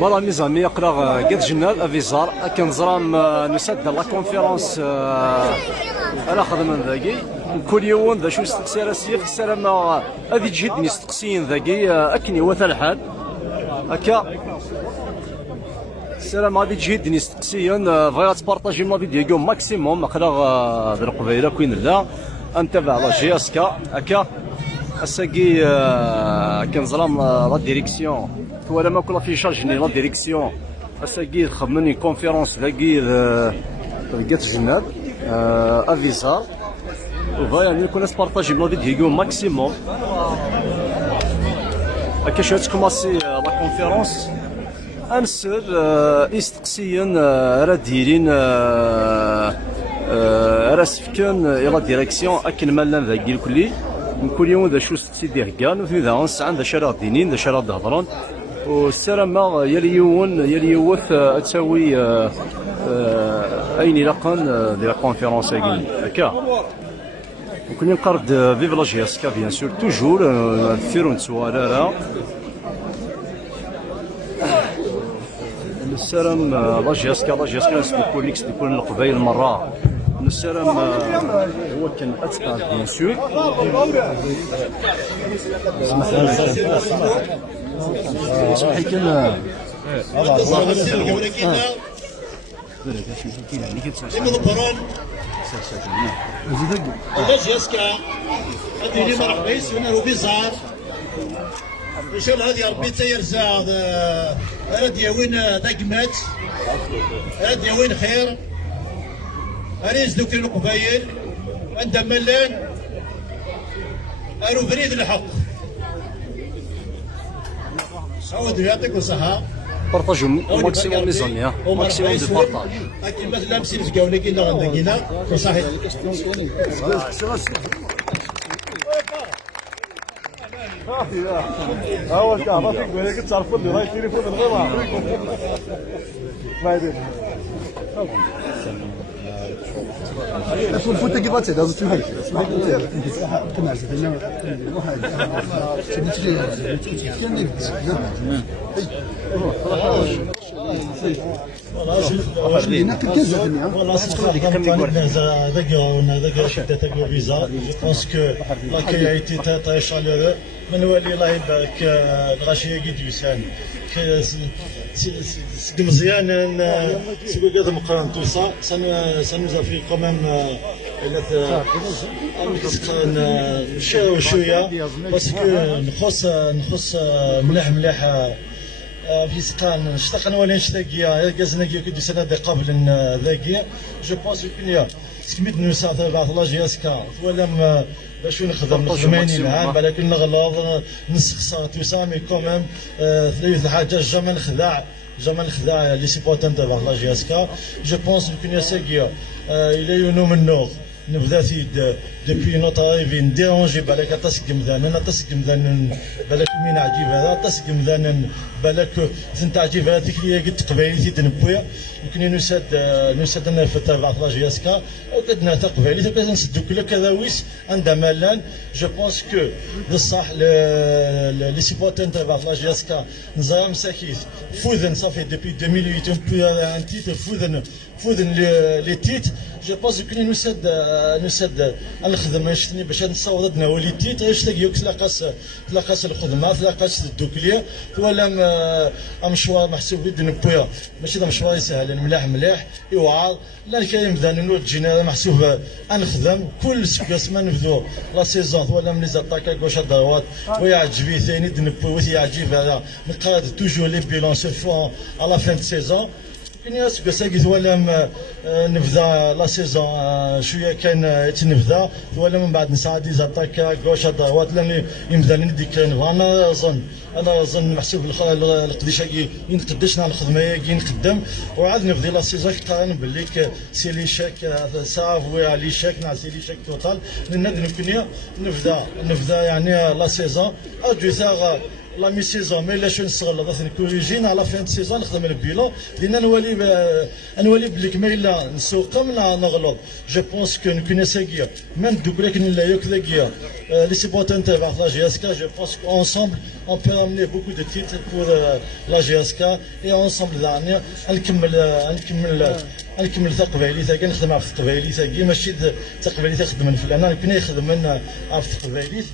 فوالا ميزامي يقرا قد جنال افيزار كنزرام نسد لا كونفيرونس انا خدم ذاكي كل يوم ذا شو استقسي راسي في السلامه هذه تجهدني استقسيين ذاكي اكني وثا الحال هكا السلام غادي تجهدني استقسيين بغيت تبارطاجي ما فيديو ماكسيموم اقرا ذا القبيله كوين لا انتبع لا جي اس كا هكا الساقي كنزرام لا ديريكسيون ولا ما كل في شارجني لا ديريكسيون الساقي خدمني كونفيرونس ذاكي لقيت جناب افيزار وفا يعني كنا سبارطاجي بلا فيديو ماكسيموم هكا شويه تكماسي لا كونفيرونس انسر استقسيا راه دايرين راه سفكان الى ديريكسيون اكن مالان ذاكي الكلي من كل يوم ذا شو سيدي هكان وفي ذا نسعى ذا شرا دينين ذا شرا دهضران والسلامة يلي يوث تساوي اين لقان دي لا كونفيرونس هكا ممكن نقرد فيف لا جي اس كا بيان سور توجور نثيرو نتسوالارا السلام لا جي اس كا نسديكول نيكس ديكول القبايل مرة السلام هو كان اتقى بيان سور اسمح لي كان هذه مرحبا يسمى روبيزار وشال هذه ربي تيرزع هذه وين دقمات هذه وين خير أريز دوك القبايل عند ملان أرو بريد الحق عاود يعطيك الصحة بارطاجو ماكسيموم ميزانيا ماكسيموم دو بارطاج أكيد مثلا مسير فكاونا كينا غندقينا صحيح هو كاع ما فيك ولا كتعرفوا اللي راه التليفون الغير ما يدير الفوت كيف تسعد هذا تفهم كما زدنا واحد Voilà, c'est ça. Je pense que l'accueil a été très chaleureux. منولي الله يبارك الغاشيه قد يسان c'est مزيان سيقول قد مقارنة tout ça ça nous a fait quand même نمشيو شويه باسكو نخص مليح في سقان اشتقنا ولا نشتاقيا كازنا كي سنه قبل ذاكيا جو بونس كنيا سكميت نوسا تبع الله جي اس كا ولا باش نخدم 80 عام ولكن نغلط نسخسر توسا مي كوميم ثلاث حاجات جمال خداع لي سيبورتان تبع الله جي اس كا جو بونس كنيا ساكيا الى يونو من نور نبدا تيد دوبوي نوت اريفي نديرونجي بالك تسقم ذانا بالك مين عجيب هذا تسقم ذانا بالك انت عجيب هذيك اللي قلت قبيلتي تنبويا يمكن نسد انا في تبع الله جي اس كا وكدنا تقبيلتي وكذا نسدو كل كذا ويس عندها مالان جو بونس كو بصح لي سيبورتان تبع الله جي اس كا نزرا مساكيت فوذن صافي دوبي 2008 بويا ان تيت فوذن لي تيت جو بونس كنا نسد الخدمه شتني باش نصاوب عندنا وليدتي تلاقيو تلاقاس الخدمه تلاقاس الدوكليه ولا مشوار محسوب يد نبويا ماشي مشوار سهل ملاح يوعر لا كاين بدا نود جينا محسوب نخدم كل سما نبدو لا سيزون ولا من زطاكا كوش الدروات ويعجبني ثاني دنبوي ويعجب هذا نقاد توجور لي بيلون سو فون على فين سيزون كاين ساكيت ولا نبدا لا سيزون شويه كان تنبدا ولا من بعد نساعد زطاكا كوش الدروات لاني يبدا ندي كان انا اظن محسوب القديشه ينقدشنا الخدمه كي نخدم وعاد نبدا لا سيزون كنقارن باللي سي لي شاك صافوي على لي شاك مع سي لي شاك توتال نبدا يعني لا سيزون ادو ثاغ لا مي سيزون مي لا شو نستغل ضغط نكون جينا على فين سيزون نخدم البيلو لان نولي بلي كميلا نسوق من نغلط جو بونس كو نكون ساكيا من دوبليك لا يوك ذاكيا لي سيبوتين تاع لا جي اس كا جو بونس انصامبل اون بي رامني بوكو دو تيتر بور لا جي اس كا اي انصامبل دانيا نكمل تقبيلي ثاقي نخدم في تقبيلي ثاقي ماشي تقبيلي تخدم في انا كنا يخدم من في تقبيلي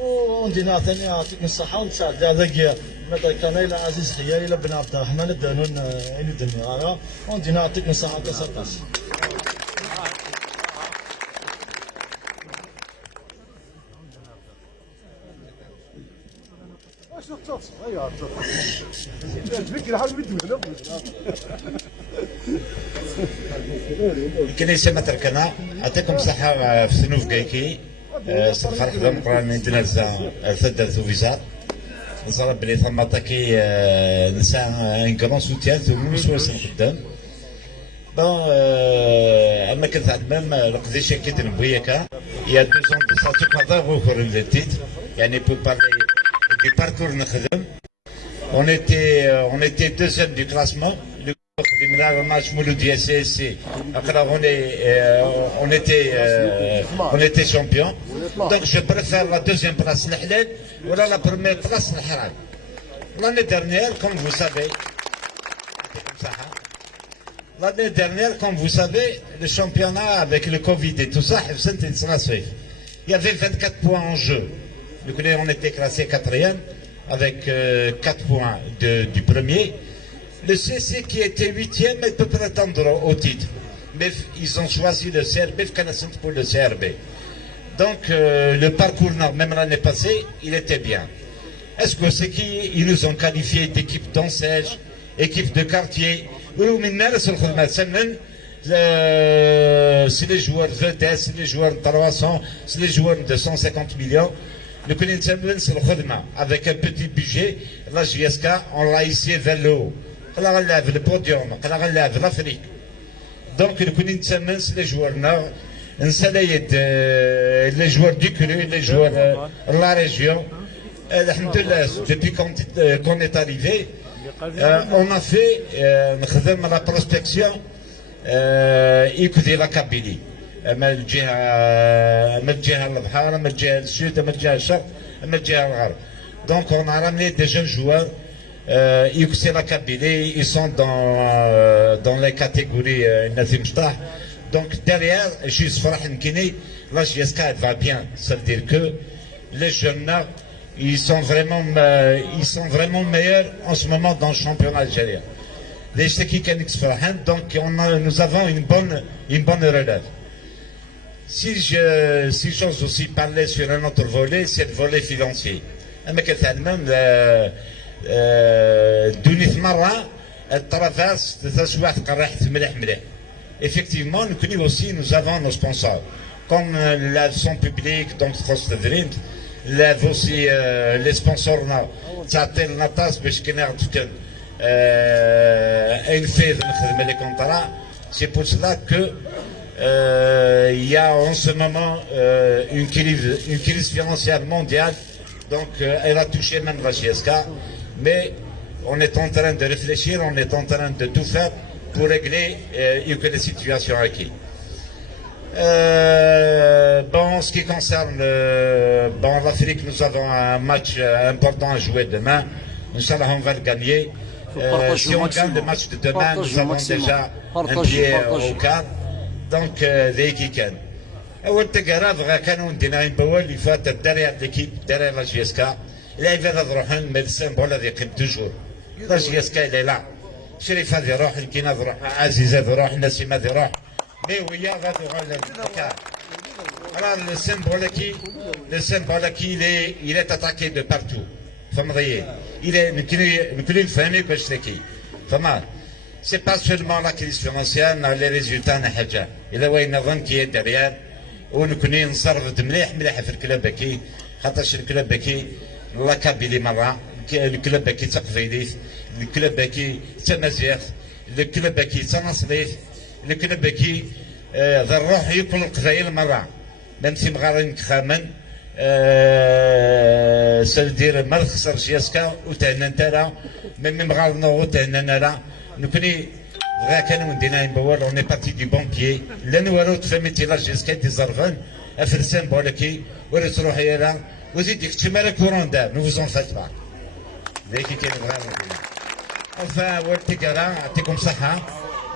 وندينا ثاني يعطيكم الصحة ونساعد هذاك مثلا كان إلى عزيز خيالي إلى بن عبد الرحمن الدانون إلى الدنيا وندينا يعطيكم الصحة وتصرفاس. الكنيسة ما تركنا يعطيكم الصحة في سنوف جايكي صفر خدم قران نتنازع الثدر ثوفيزار نصرب بلي ثم طاكي نسا ان كرون سوتيان ثم سوالس قدام بون اما كنت عندما القديشه كي نبويكا يا 2 ans de ça tu peux voir le titre يعني pour parler du parcours نخدم on était deuxième du classement le match Mouloudi SCSC. Après, on était champion. Donc, je préfère la deuxième place, l'Hlel, ou la première place, l'Haral. L'année dernière, comme vous savez, le championnat avec le Covid et tout ça, il y avait 24 points en jeu. On était classé 4e avec 4 points du premier. Le CC qui était 8e, il peut prétendre au titre. Mais ils ont choisi le CRB pour le CRB. Donc le parcours, même l'année passée, il était bien. Est-ce que c'est qu'ils nous ont qualifié d'équipe d'enseigne, équipe de quartier? C'est les joueurs vedettes, c'est les joueurs de 300, c'est les joueurs de 150 millions. Le avec un petit budget, la JSK, on l'a hissé vers le haut. Le podium, l'Afrique. Donc, le Kounin les joueurs nord, les joueurs du cru, les joueurs de la région. Depuis qu'on est arrivé, on a fait la prospection, écoutez la Kabylie. من الجهة البحر من الجهة السود من الجهة الشرق من الجهة الغرب. Donc on a ramené des jeunes joueurs c'est la Kabylie, ils sont dans les catégories Nazim Stah. Donc derrière, juste Farah Nkini, la JSK va bien. Ça veut dire que les jeunes là, ils sont vraiment meilleurs en ce moment dans le championnat algérien. Les Cheki Kenix Farhan, donc nous avons une bonne relève. Si j'ose aussi parler sur un autre volet, c'est le volet financier. Effectivement, nous avons nos sponsors, comme la son public, donc aussi les sponsors, c'est pour cela que il y a en ce moment une crise financière mondiale, donc elle a touché même la JSK, mais on est en train de réfléchir, on est en train de tout faire pour régler la situation acquise. Bon, en ce qui concerne l'Afrique, nous avons un match important à jouer demain. Inch'Allah, on va le gagner. Si on gagne le match de demain, nous avons déjà un pied au quart. Donc, ذي كي كان. أول تجارب كانوا نديناين بول اللي فات دريا ليكيب دريا لا جي اس كا. اللعيبة هذا روحن ميدسين بولا ذي قيم توجور. لا جي اس كا اللي لا. شريف هذه روح الكينا ذي روح عزيز هذي روح نسيم هذي روح. مي ويا غادي غادي كا. Alors le Sembolaki, il est attaqué de partout. فهمتي؟ il est نكلي نفهمي باش تكي. فما c'est pas seulement la crise financière, les résultats نحاجة. إلا وين نظن كي derrière ونكوني نصرف مليح في الكلاب كي خاطرش الكلاب كي لا كابيلي مرة الكلاب كي تقفيليث الكلاب كي تمازيغ الكلاب كي تنصليث الكلاب كي ذا الروح يكون القبائل مرة. même si مغارين خامن سندير ما تخسر جياسكا وتهنا نتالا ميم مغالنا وتهنا لا نكوني غا كانوا ندينا نبور اوني بارتي دي بون بيي لا نوالو تفهمتي لا جياسكا دي زرفان افرسان بولكي ولا تروح يلا وزيد ديك تشمالك كورون دار نو فوزون فات با ذيك كاين غير enfin Waltegala يعطيكم صحة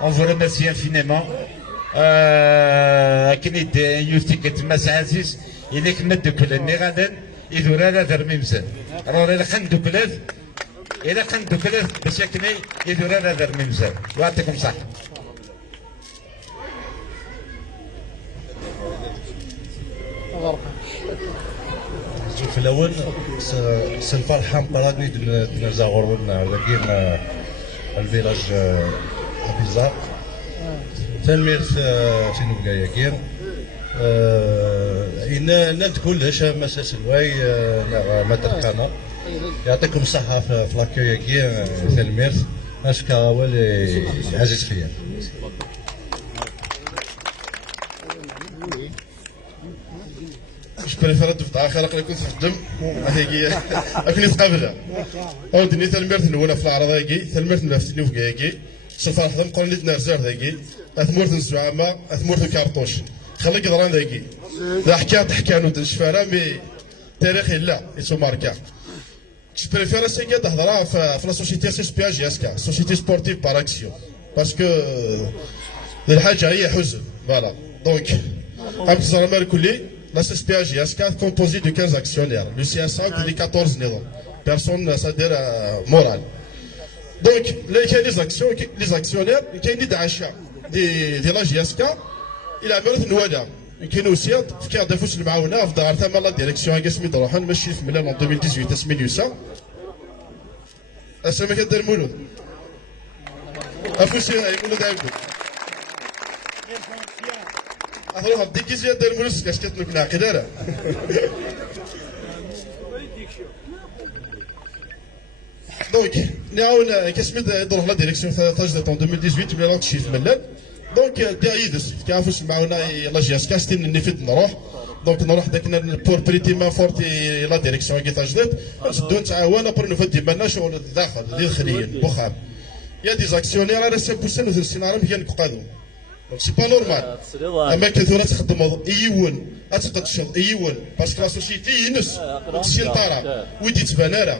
on vous remercie infiniment أكيد يوتي كتماس عزيز إليك مد كل غدا إذا لا ذر ممزن راه إلا خندو كلاذ إلا خندو كلاذ بشكل إذا لا ذر ممزن يعطيكم صحة في الاول الفرحه مقراني دنا زاغورون لكن الفيلاج ابيزار تنميرت في نبقايا كير إن كلش مساس الواي ما ترقانا يعطيكم الصحة في لاكيو كير تنميرت اشكا ولي عزيز خير Je préfère te faire خلق لك كنت خدم هذيك اكني تقابلها او دني تلمرت نولا في العرض هاكي تلمرت نفتني في هاكي صفار حضن قول لي نرزار هاكي اثمرت الزعامه اثمرت الكارطوش خليك ضران هاكي لا حكى نو تشفارا مي تاريخي لا يسو ماركا Je préfère سيكا تهضرها في لا سوسيتي سي بي اجي اسكا سوسيتي سبورتيف بار اكسيون باسكو الحاجه هي حزن فوالا دونك ام تزرمال كلي la SPA GSK composée de 15 actionnaires. Le CSA, il est 14 nés. Personne n'a c'est-à-dire morale. Donc, les actionnaires, qui ont dit d'achat de la GSK, il a mérité une ouada. Qui nous sert, qui a défoussé le maouna, dans la direction à Gasmi de Rohan, mais chiffre Milan en 2018, à ce milieu ça. À ce mec de Mouloud. À Foussé, à Mouloud Aïbou. أروح بديك زيادة الملوس كشكت نكنا قدرة. Donc, نعاون كسمت يدور لا ديريكسيون تاجدت en 2018 بلا تشيف ملان. Donc دايدس كيعرفوش معاونا لا جياس كاستين نفيد نروح. Donc نروح داكنا بور بريتي ما فورتي لا ديريكسيون كي تاجدت. نسدو نتعاون بور نفدي بالنا شغل الداخل اللي الخليين بوخام. يا دي زاكسيونير راه سيبوسن في السيناريو هي نقادو. Donc c'est pas normal. أما كثرة تخدم يون أتقدشل يون باسكو لا سوسيتي ينس تشيل طارا ويدي تبانارا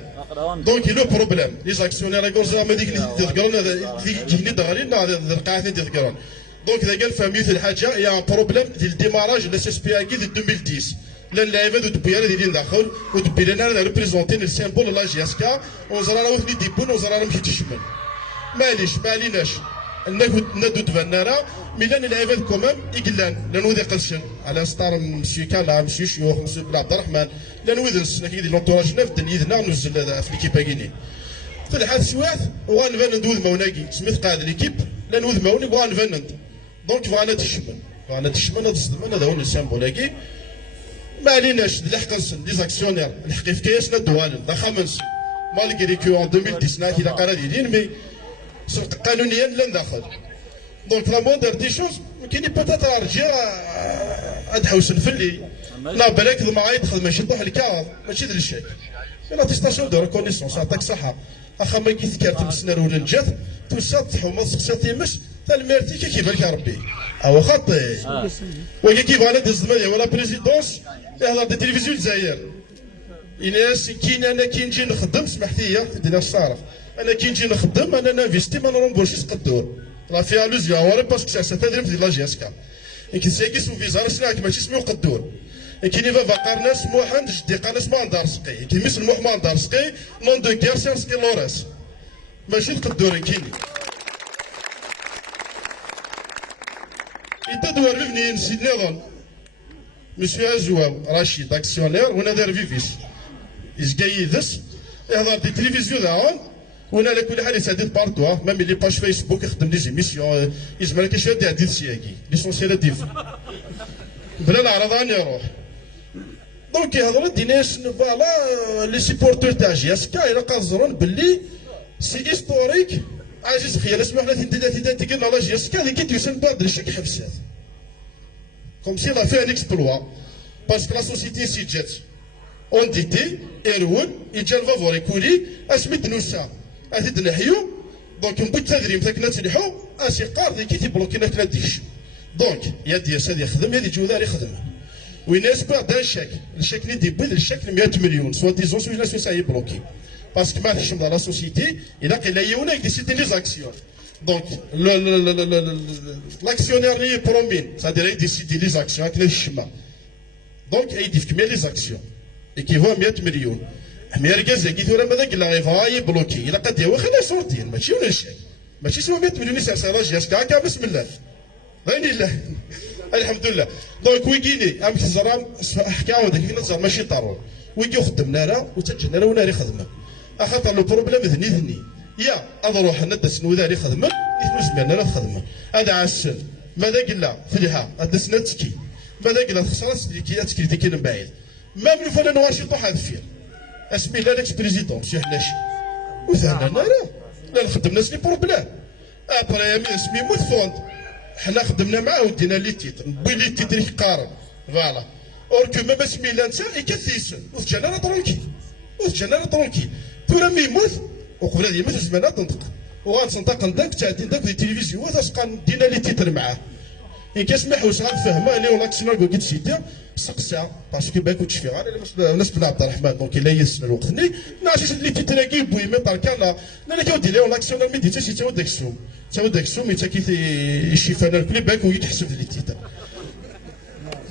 دونك لو بروبليم لي زاكسيونير يقول زعما ديك اللي تذكرون اللي داغرين القاعات اللي تذكرون دونك إذا قال فهمي في الحاجة يا بروبليم ديال الديماراج لا سي اس بي اكي ديال 2010 لان اللعيبه دبيانا ديالين داخل ودبيانا ريبريزونتين السيمبول لا جي اس كا وزرانا وثني ديبون وزرانا مشي تشمل معليش ما عليناش ندو دفنارا ميلان العباد كومام يقلان لانو ذي قلشن على ستار مسيو كالا مسيو شيوخ مسيو بن عبد الرحمن لانو ذنس نكي دي لونتوراج ناف يذنا نزل في ليكيب اكيني في الحال سواث وغنفان ندوذ موناكي سميت قاعد ليكيب لانو ذ موني وغنفان ند دونك فغانا تشمن هاد الصدمه هذا هو السيمبولاكي ما عليناش الحق نسن دي زاكسيونير الحقي في كياش ندوالن دا خامنسي مالغري كو ان 2019 الى قرا ديالين مي قانونيا لن داخل دونك لا موندر دي شوز كاين بوتيتر رجع ادحوس نفلي لا بالك ما يدخل ماشي طوح الكاظ ماشي ذا الشيء لا تيستاسيون دو ريكونيسونس عطاك صحه اخا ما كيتكارت مسنار ولا الجات توسات تحوم سقساتي مش تاع الميرتي كي كيبان ربي او خاطي وكي كيبان هاد الزمان ولا بريزيدونس يهضر دي تلفزيون الجزائر الناس كاين انا كي نجي نخدم سمحتي لي دينا الصارف انا كي نجي نخدم انا نانفيستي ما نرومبورشيش قدور راه فيها لوزيا ورا باسكو سا تدريب ديال لا جي اس كا كي سيكي سو فيزا سناك ماشي سميو قدور كاين فا باقار ناس موحد جدي قناش ما ندار سقي كي مثل موح ما ندار سقي نون دو كير سيرسكي لوراس ماشي القدور كاينين يتدور منين سيد نظام مسيو ازواو رشيد اكسيونير وانا دار فيفيس يزقايدس يهضر دي تلفزيون داون وانا على كل حال يساعدني بارتوا ميم لي باج فيسبوك يخدم لي زيميسيون يزمر كاش يدي عديد سياكي ليسونسيال ديف بلا العرض راني نروح دونك يهضروا دي ناس فوالا لي سيبورتور تاع جي اس كا الى قازرون باللي سي هيستوريك عزيز خيال اسمح لنا تي قلنا لا جي اس كا اللي كي تيسن بعد الشيك حبسات كوم سي لا في ان اكسبلوا باسكو لا سوسيتي سي جات انديتي ايرون يجا الفافور يكولي اسميت نوسا اتيد نحيو دونك من بعد تدريم ثاك تلحو اسي قارض كي تيبلوكي ناك ديكش دونك يا دياس هذا يخدم هذه جودار يخدم ويناسبه دان شاك الشاك اللي ديبوذ الشاك 100 مليون سوا ديزون سو لا سوسا يبلوكي باسكو ما تحشم لا سوسيتي الى قيل يونا يديسيدي لي زاكسيون دونك l'acctionnaire اللي برومين c'est-à-dire يديسيدي لي زاكسيون هكذا الشما دونك يدير في كمية لي زاكسيون كي هو 100 مليون ميركاز كي ثورا ماذا قال غيفا يبلوكي الى قد هو خليه صورتي ماشي ولا شيء ماشي سوا 100 مليون يسعى راجل هكا بسم الله غير الله الحمد لله دونك ويكيني ام الزرام حكاو هذاك الزرام ماشي طارون ويجي خدمنا راه وتجنا راه وناري خدمه اخاطر لو بروبليم ذني يا اضروح ندس نوذاري خدمه يتمزمنا راه خدمه هذا عسل ماذا قلنا فليها ادسنا تسكي ماذا قلنا خسرت تسكي تسكي ديك من بعيد ما من فلا نواشي طوح هذا فيه اسمي لا ليكس بريزيدون سي حناشي وثانا راه لا نخدم ناس لي بروبليم ابري اسمي موت فوند حنا خدمنا معاه ودينا لي تيتر بي لي تيتر يقارن فوالا اوركو ما بسمي لا نتا يكثيسن وفجانا راه طرونكي وفجانا راه طرونكي تورا مي يموت وقبل هذه يموت زمان تنطق وغنتنطق نداك تعدي نداك في التلفزيون وتسقى دينا لي تيتر معاه إن كاسمح واش غنفهمها اللي ولا كسنا كو سيدي سقسا باسكو باكو تشفي غير الناس بن عبد الرحمن دونك الا يسن الوقت ني ناشي اللي تيتراكي بوي مي طالكا لا كيودي لي ولا كسنا ميدي تاشي تا وداك السوم تا وداك السوم تا كي يشفى لنا الكلي باكو يتحسب لي تيتر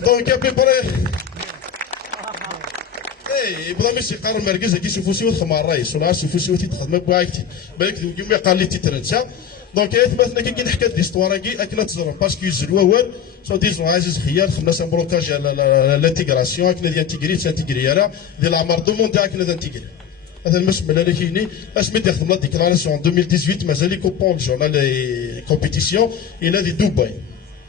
دونك ابي بري اي بدا ميسي قارن المركز كي يشوفوا سيوت خمار الرئيس ولا يشوفوا سيوت تخدم بواكتي بالك كيما قال لي تيتر انت دونك مثلا كي نحكي هاد ليستوار كي اكنا تزرب باسكو يزلوا اول سو ديزون عزيز خيار خدمنا سان بلوكاج على لانتيغراسيون اكنا ديال تانتيغري راه ديال العمر دوموندي اكنا تانتيغري هذا المسمى اللي كايني اسميت خدم لا ديكلاراسيون 2018 مازال كوبون جورنال لي كومبيتيسيون الى دي دبي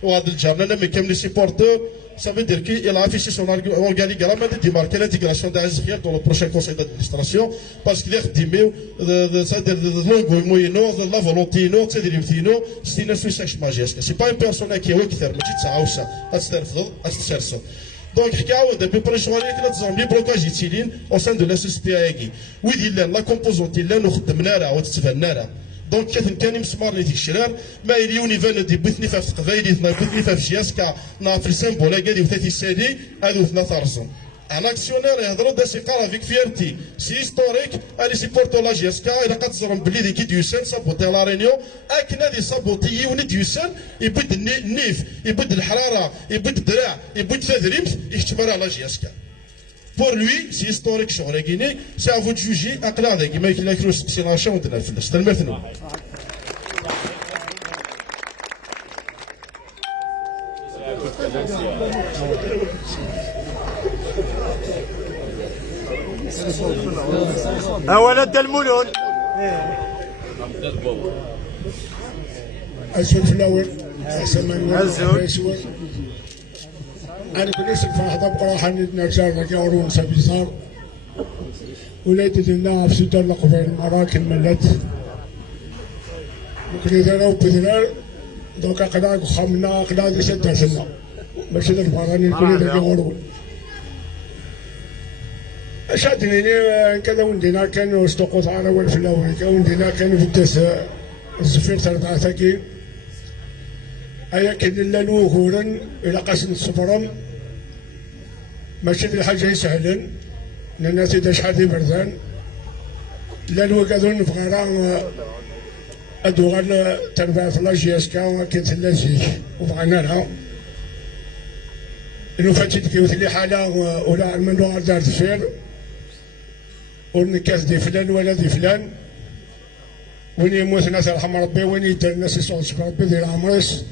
وهذا الجورنال مي كامل لي سيبورتور ça veut dire qu'il a affiché son organigramme de démarquer l'intégration d'Aziz Khia dans le prochain conseil d'administration parce qu'il est estimé de la volonté, c'est une suisse majesque. C'est pas une personne qui est qui ferme, qui s'aoussa, à se faire. Donc, il y a des personnes qui ont des blocages d'éthylène au sein de la société AEGI. Oui, il y a la composante, il y a le دونك كان مسمار اللي الشرار ما يليوني فان دي بثني في قبايلي بثني في جياسكا نا في السيمبول قال وثلاثي سادي هذو ثلاثه رسم ان اكسيونير يهضروا دا سي قرا فيك فيرتي سي هيستوريك الي سيبورتو لا جياسكا الا قد بلي دي كي ديوسان سابوتي لا رينيون اكنا دي سابوتي وني ديوسان يبد النيف يبد الحراره يبد الدراع يبد تدريمت يحتمر على جياسكا Pour lui, c'est historique sur la Guinée, c'est à vous de juger. À clair, les Guinéens qui l'ont cru, c'est la chambre de la fille. C'est le maintenant. ولد الملول أسود في الأول أحسن من أسود أنا بالنسبة لفاحة بقرا نرجع رجعون سبيزار وليت لنا في سودان لقبل مراكن ملت ممكن إذا لو بذلال دوك أقدار خمنا أقدار ستة سنة ماشي الفاراني كل إذا جورون أشادني كذا وندنا كانوا استقوط على أول في الأول كذا وندنا كانوا في الدس الزفير تربع ثقيل أيا كن اللو هورن إلى قسم الصفرم ماشي في الحاجة يسهلن لأن سيدا شحاتي بردان لالو كذون فغران أدوغان تربع في لاجي أسكا وكنت اللازيك وفغانا لها إنو فاتت كيوت لي حالة ولا من نوع دار الفير ونكاس دي فلان ولا دي فلان وين يموت الناس يرحم ربي وين يدير الناس يصون شكر ربي دير عمريس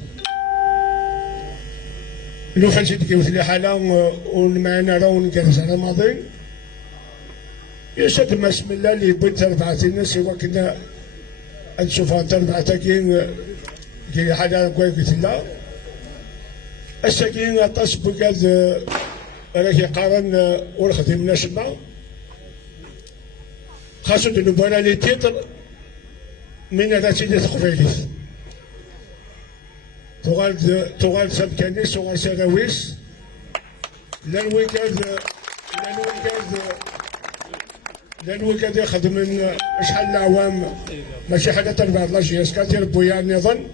لو فاتت كيوت لي حالة ونمعنا راه ونجالس على ماضي يشد ما اسم الله اللي بنت 4 الناس هو كنا نشوفها انت 4 كي حاجة كويس لا الساكين غطاس بكاد راه كيقارن والخدم الناس ما خاصو نبانا لي تيتر من هذا سيدي تقبيليت تغال سبكانيس تغال سراويس لا الويكاد ياخذ من شحال العوام ماشي حاجه تربع لا جي اس كا تربويا نظن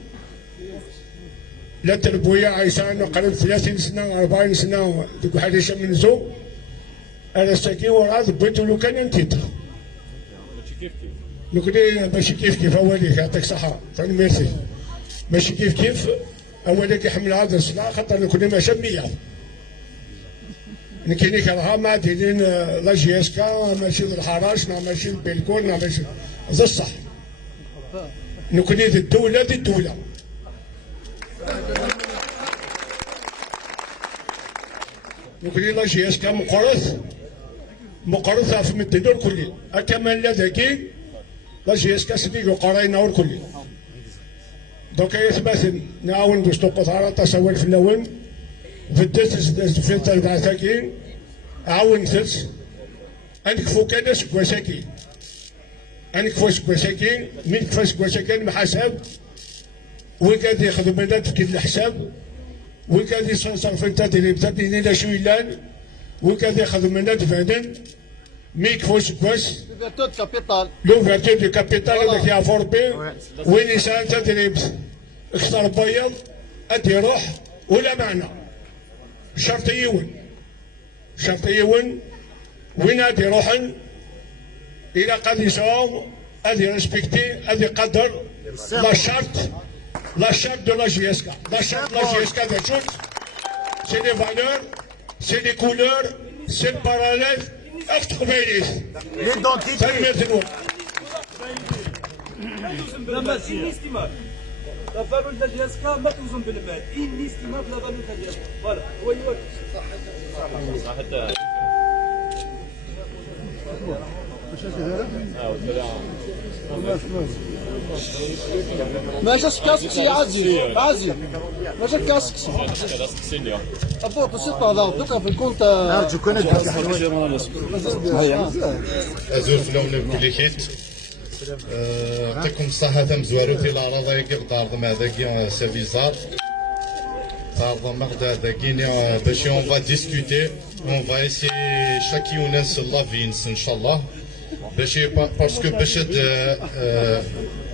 لا تربويا عايشان قريب 30 سنه 40 سنه دوك حاجه من زو انا ساكي وراه بغيتو لو كان انتيت نقولي ماشي كيف اوليك يعطيك الصحه ثاني ميرسي ماشي كيف اوليك يحمل هذا السلاح خاطر نكوني ماشي 100 نكيني كرها ما دايرين لا جي اس كا ماشي الحراش ماشي البلكون ماشي هذا الصح نكوني دي الدوله نكوني لا جي اس كا مقرث في الدنيا الكلي كمان لا ذاكي لا جي اس كا سبيك وقراينا الكلي دوكا يثبت نعاون باش توقف على تصور في اللون في الدس في التربع ثاكين عاون ثلث انكفو كان سكواساكين انكفو سكواساكين من كفا سكواساكين محاسب وكاد ياخذ بنات في كل الحساب وكاد يصرف انت اللي بتبني لا شويلان وكاد ياخذ بنات فعلا مي كفو سكواس لوفرتور دو كابيتال هذاك يا فوربي وين يسال تدريب اختار بيض ادي روح ولا معنى شرط يون وين ادي روحن الى قد يصوم ادي ريسبكتي ادي قدر لا شرط دو لا جي اس كا لا شرط لا جي اس كا ده شوت سي دي فالور سي دي كولور سي الباراليل اخت قبيليس تنمية لا فالور تاع جي اس كا ما توزن بالمال انيستيماب لا فالور تاع جي اس كا فوالا هو يوافق صح حتى ما جاش كاسكسي عزيز ما جا كاسكسي ابو سي با دوكا في الكونت ازور في لون بكل خيت يعطيكم الصحة مزوارو في الأعراض هيك بطارض مع ذاكي سافيزار طارض مغدا ذاكي باش اون فا ديسكوتي اون فا ايسي شاكي وناس لافينس ان شاء الله باش باسكو باش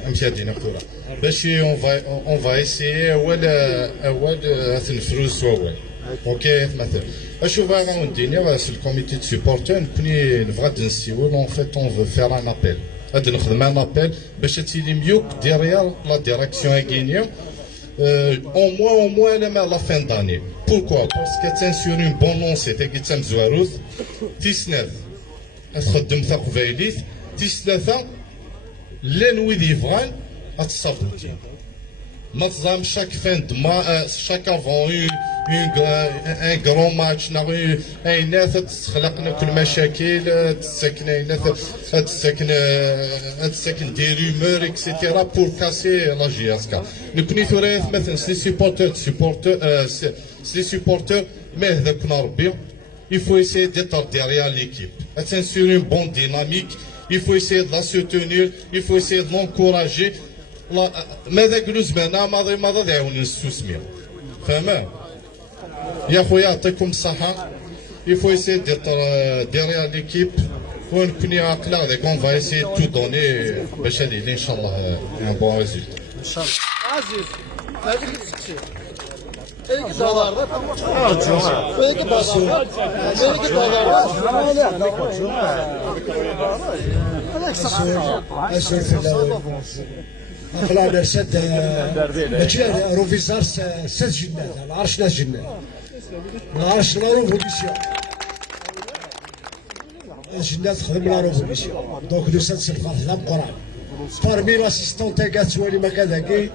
امشي هادينا كورة باش اون فا ايسي اول تنفروز اول اوكي مثلا اشوف اون ديني سي الكوميتي دو سيبورتور نكوني نبغى نسيول اون فيت اون فو فير ان ابيل غادي نخدم ان ابيل باش تيلي ميوك ديريال لا ديريكسيون غينيا au moins la fin d'année. Pourquoi? Parce que tu es sur une bonne lancée, tu es مزواروث تيسناث تخدم ثقفايليث تيسلاثا لين ويد يبغان غتصابوتي ما تزعم شاك فان دما شاك افون ان كرون ماتش ناغي اينات تخلقنا كل مشاكل تسكن اينات تسكن دي رومور اكسيتيرا بور كاسي لا جي اس كا نكوني ثوريث مثلا سي سيبورتور ما هذاك ربي il faut essayer d'être derrière l'équipe, être sur une bonne dynamique, il faut essayer de la soutenir, il faut essayer de l'encourager. ماذا قلوا زمانا ماذا دعونا نستثمر فاهمة يا خويا يعطيكم الصحة il faut essayer d'être derrière l'équipe ونكون عاقلة هذاك on va essayer de tout donner باش هذه ان شاء الله un bon résultat. عزيز هذيك تسكسي ايك دولار ايك دولار هذاك صح خلا مرسد ماشي روفيزار 6 جنات العرش لا جنات العرش لا روفوليسيون الجنات خدم لا روفوليسيون دونك لو سات الفرح لا بقران بارمي لاسيستون تاع كاع توالي ما كذاكي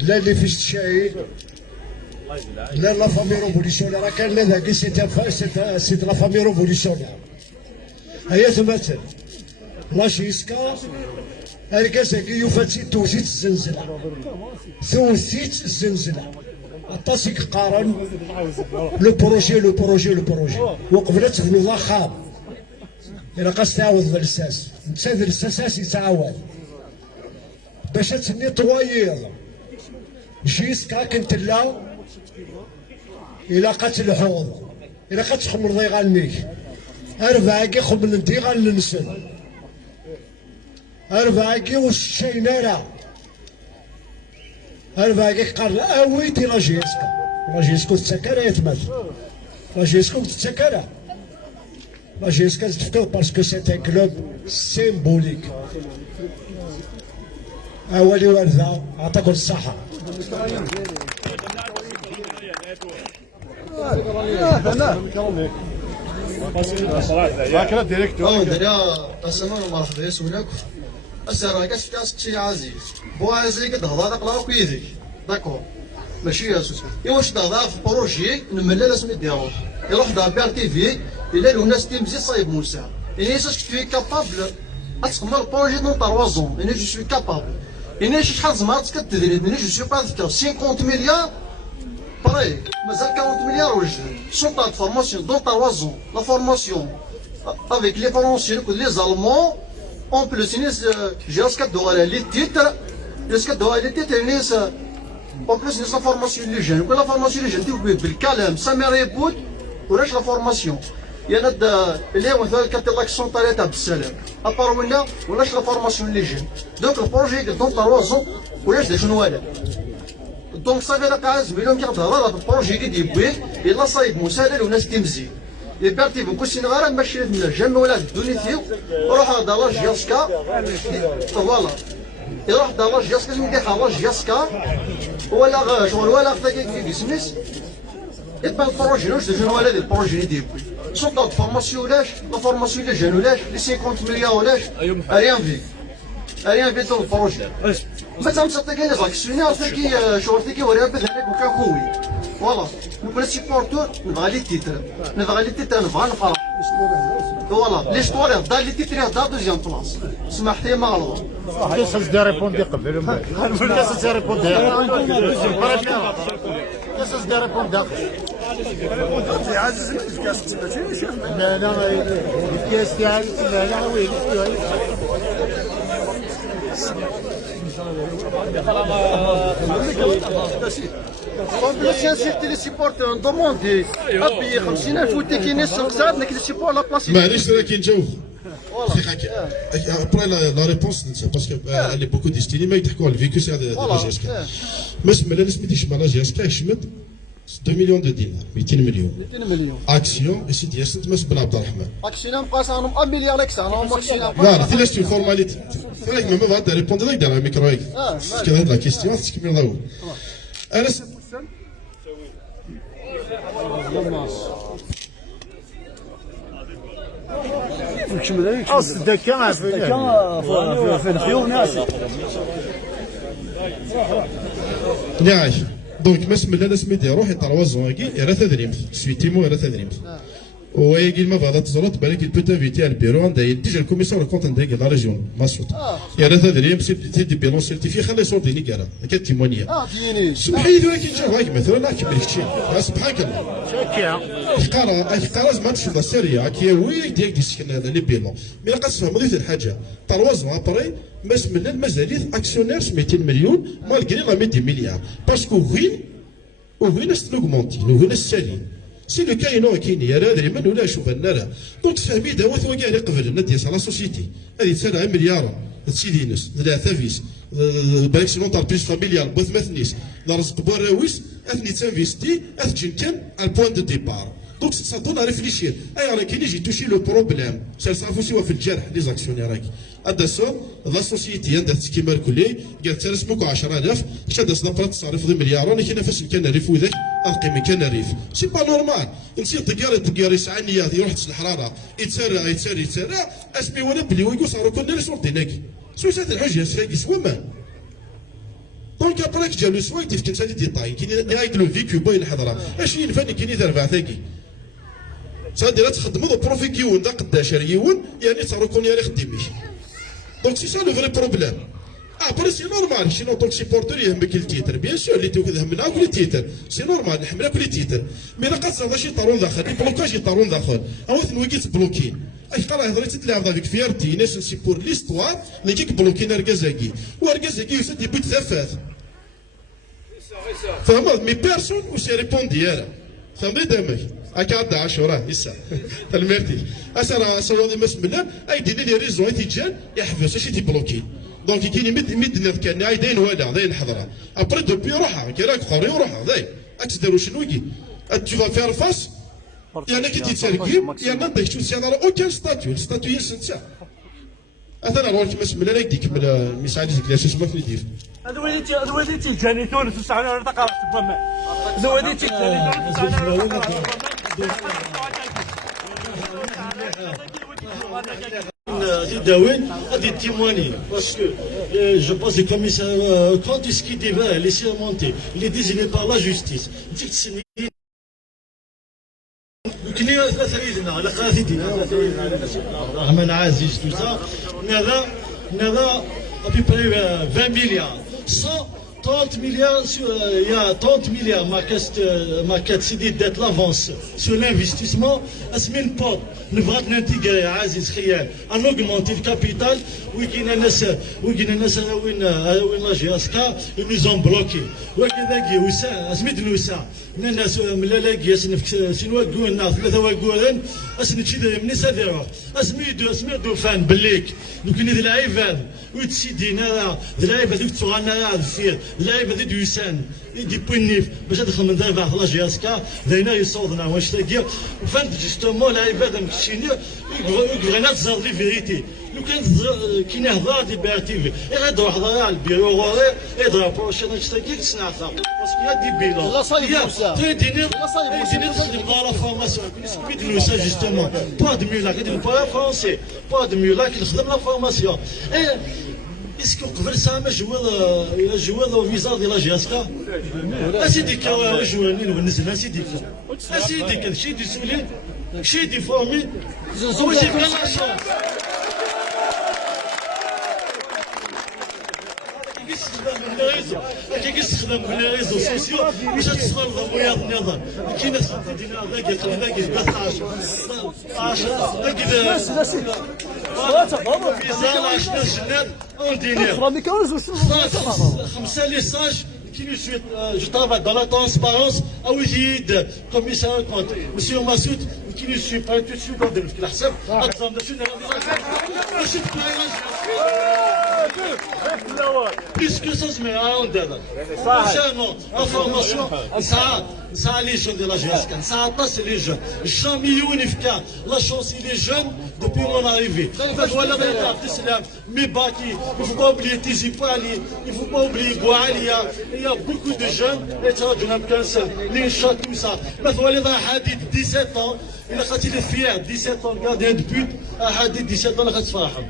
لا اللي فيش تشاهي لا لا فامي روفوليسيون راه كان لا ذاكي سي لا فامي روفوليسيون هيا تمثل لا جيسكا الكاسكي يفتي توزيت الزنزلة توزيت الزنزلة الطاسيك قارن لو بروجي وقبل تبني الله خاب إلا قاس تعاود بالساس نتساد الساس يتعاود باش تبني طوايير جيسكا كنت لا إلا قتل الحوض إلا قتحمر ضي غالنيك أربعة قبل ندي غالنسن أربعة والشينارة أربعة قال أويتي لاجيسكو تسكر يتمات لاجيسكو تسكر لاجيسكو تفكر باسكو سي ان كلوب سيمبوليك أولي وردة أعطاكم الصحة هكذا ديريكتور درا قسما مرحبا يسولك السر كاش شي عزيز بو عزيز قد هضر قلاو كيديك داكور ماشي يا سوس واش تهضر في بروجي نملا اسمي ديالو يروح دار بير تي في الا الناس تيمزي صايب موسى يعني ساش في كابابل اتقمر بروجي دون 3 زون يعني جو سوي كابابل يعني شحال زمرت كتدري يعني جو سوي با 50 مليار باغي مازال 40 مليار وجد سونطا de formation dans 3 ans la formation avec les Français les Allemands en plus j'ai ce que les titres les titres en plus la formation les jeunes la formation les jeunes بالكلام سامر يبوت ولاش لا فورماسيون يعني اللي هو مثلا كانت لاكسيون طريقه بالسلام ابارونا ولاش لا فورماسيون لي جون دونك البروجي دون 3 زون ولاش شنو هذا دونك صافي راه قاعد زميلهم كيهضروا على البروجي اللي ديبويه يلا صايب مسالل وناس تمزي لي بارتي بكل سينغارا ماشي من الجنة ولا الدنيا فيو روح هذا لاج ياسكا فوالا يروح هذا لاج ياسكا اللي يدير لاج ياسكا ولا شغل ولا خذا في بيزنس يبان البروجي واش شنو هذا البروجي اللي ديبوي سونطا فورماسيون ولاش لا فورماسيون اللي جانو ولاش لي 50 مليون ولاش ريان في ريان في دون البروجي مثلا مسطي كاين زاك سوني عرفتي شورتي وريها بهذاك وكان خوي فوالا نكون سيبورتور نبغى لي تيتر نبغى نفرح فوالا لي ستوري دار لي تيتر دار دوزيام بلاص سمحت لي ما غلط كيسز دي ريبوندي قبل ومن بعد كيسز دي ريبوندي كيسز دي ريبوندي عزيز الكاس لا لا الكاس تاعي لا لا وين كومبليسيون سيرتي لي سيبورتور ندوموندي ابي 50000 وتيكيني سوكساد نك لي سيبور لا بلاص معليش راه كي نجاوب après la réponse parce qu'elle est beaucoup destinée mais يضحكوا على الفيكو سي هذا لاجيسكا ما سمى لا نسمي ديش لاجيسكا يشمد 2 مليون دو دينار 200 مليون اكسيون et سيدي ياسن تمس بن عبد الرحمن اكسيون مقاس عنهم 1 مليار لك سنه ماكسيون لا تي لاش فورماليتي فريك ما بعد ريبوندر لك دار الميكرو هيك كان هاد لا كيستيون تكمل ضروري انا الدكان في الخيول ناسي نعم دونك ما سمى لا سميتي روحي 3 زون كي راه تدريم سويتيمو راه تدريم ويجي ما بعد تزرط بالك البوتا فيتي البيرو عندها ديجا الكوميسور كونت عندها لا ريجيون مسعود يا راه تدريم سيدي بيرو سيرتيفي خلي صوت ديني كرا كانت تيمونيه ديني سبحان ولكن جا هاك مثلا كبر شيء سبحانك الله شاكيا قرا ما تشوف سيريا كي وي ديك ديسكن لي بيرو مي قاس فهم ديت الحاجه 3 زون ابري ما سمنا مازاليت اكسيونير 200 مليون مالغري لا 100 مليار باسكو وين استلوغمونتي وين السالين سي لو كاينو كاين يا راه من ولا شوف النار دونك تفهمي داوت هو كاع اللي قبل ندي على سوسيتي هذه تسالها مليار سيدي نس ثلاثه فيس بالك سينو طار بليس فاميليال بوث مثنيس لا رزق بوراويس اثني تانفيستي اثجن كان البوان دو ديبار دونك سا دون ا ريفليشير اي راه كاين يجي توشي لو بروبليم سا صافو سوا في الجرح لي زاكسيونير راكي هذا سو لا سوسيتي عندها كيما الكلي قالت رسمك 10000 شاد صدقات تصرف ذي مليار انا كاين فاش كان ريف وذاك القيمه كان ريف سي با نورمال انت طيار يسعى نيات يروح تسد الحراره يتسرى اسمي ولا بلي ويقول صاروا كنا صورتي هناك سويت هذه الحاجه ساكي سوا ما دونك ابراك جا لو سوا كيف هذه ديتاي كاين نهايه لو فيكو باين الحضره اش ينفعني كاين تربع ثاقي صادي لا تخدموا بروفي كيون دا قداش ريون يعني صاروا كون يا خديمي دونك سي سا لو فري بروبليم ابري سي نورمال شي نو دونك سيبورتور يهمك التيتر بيان سور اللي توك يهمنا كل تيتر سي نورمال نحملها كل تيتر مي لا قاص هذا شي طارون داخل بلوكاج طارون داخل او ثنوي بلوكين اي قرا هضريت تلعب هذيك فيرتي ناس سي بور ليستوار اللي كيك بلوكين اركازاكي واركازاكي يسد يبيت ثفاث فهمت مي بيرسون و سي ريبوندي يارا ثمي دمك أكاد 10 يسا المرتي أسرع أسرع ما سمنا أي ديني لي ريزون تيجان يحفظ شي تبلوكي دونك كاين مد كان عايدين ولا ذاين الحضره ابري دوبي روحها كي راك قري وروحها ذاين اتداروا شنو كي tu vas faire face يعني كي تترقيم يعني عندك شو سي على اوكان ستاتيو ستاتيو يسنسا اثنا روح ما سمنا لك ديك من المساعد ديك شو اسمه في الدير هذا وليدي تيجاني تونس وسعنا على دقائق الضمان هذا وليدي تيجاني تونس وسعنا على دقائق Daouen a des témoigner parce que je pense que le commissaire quand est-ce qu'il devait laisser monter il est désigné par la justice كني ثلاثة على قاعدين الرحمن عزيز tout ça نذا à peu près 20 milliards 30 milliards il y a 30 milliards ma décidé d'être l'avance sur l'investissement اسمين بوب نبغى ننتقل عزيز خيال ان augmenter le capital وكاين الناس وين لا جياسكا nous ont bloqué وكذا وسا سميت الوسا من الناس من لاقي سنوا قولنا ثلاثه وقولن اسنتشي مني ساديرو اسميدو فان بليك لو كاين ذي العباد وتسيدينا ذي العباد تسوغانا الفير العباد دي يسان يدي بنيف باش ندخل من دابا لا جياسكا داينا يصوضنا واش تاكي فان جوستومون العباد مكشيني يبغينا تزار لي فيريتي لو كان كاين هضره دي بي ار تي في يغير هضره على البيرو غوري يضرب بروشين تاكي تسنعها باسكو يا دي بيلون لا صايب موسى تيديني تخدم لا فورماسيون كنت نوسا جوستومون با دو ميو لا كيدير با فرونسي با دو ميو لا كنخدم لا فورماسيون اسكو قبل ساعه ما جوال فيزا ديال جاسكا اسيدي كوا جوالين ونزل اسيدي اسيدي شي دي سولين شي دي فورمي وشي بلا شونس كي يستخدم في لي ريزو سوسيو باش تستخدم رياض النظام كاين ناس دينا باقي 13 خمسه لي ساج qui je travaille dans la transparence au JID, commissaire de compte. Monsieur Massoud, qui ne suit pas tout de suite dans le حساب أقسم plus que ça se met à en dedans. Prochainement, la formation, ça les jeunes de la GSK, ça passe les jeunes. Jamais Younifka, la chance il est jeune depuis mon arrivée. Voilà mes baki, il ne faut pas oublier Tizipali, il ne faut pas oublier Goualia. Il y a beaucoup de jeunes, et ça, je n'aime qu'un seul, les chats, tout ça. Mais voilà, Hadid, 17 ans, il a fait les fiers, 17 ans, gardien de but, Hadid, 17 ans, il a fait Faraham.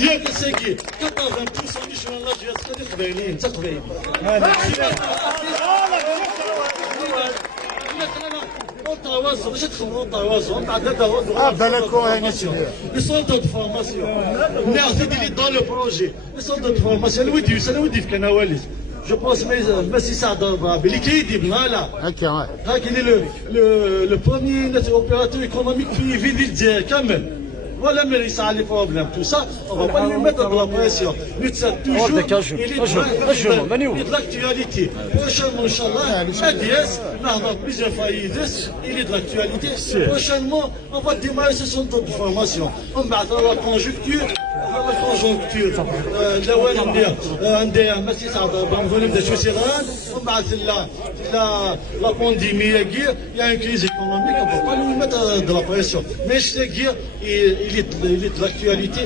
Il y a que c'est qui 80% ديال الله جات قبيلين تقبيل التواصل باش تخدموا التواصل بعد بالكو هنا لي سونتر دو فورماسيون نعطي ديلي دون لو بروجي لي سونتر دو فورماسيون انا ودي في كنواليس جو بونس ماشي سعد الرابي اللي كيدي بلا هكا هاكي لو بروميي اوبيراتور ايكونوميك في ديال الجزائر كامل Voilà, mais il y a les problèmes, tout ça, on ne va pas lui mettre de la pression. Nous sommes toujours, il est de l'actualité. Prochainement, Inch'Allah, ADS, nous avons plusieurs faillites, il est de l'actualité. Prochainement, on va démarrer ce centre de formation. On va dans la conjoncture. La conjoncture, la pandémie, il y a une crise économique, on ne peut pas lui mettre de la pression. Mais je sais qu'il est de l'actualité.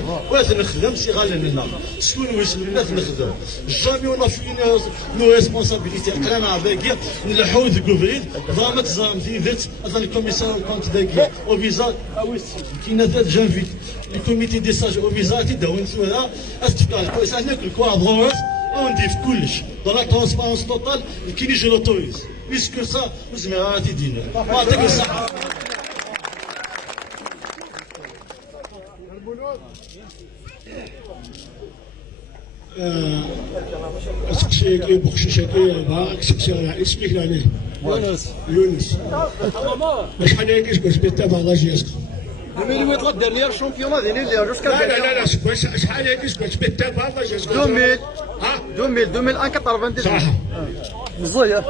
Jamais on a fini nos responsabilités. Le commissaire au visa, qui n'a pas j'invite. Le comité des sages au visa, on dit dans la transparence totale, qui je l'autorise. Puisque ça, vous m'avez dit. سقسيكي بخشيشكي باك سقسي اسمك لاني يونس شحال هيك كنت تابع لا جياسك 2008 la dernière championnat jusqu'à لا شحال هيك كنت تابع لا جياسك 2000 2001 99 صح مزيان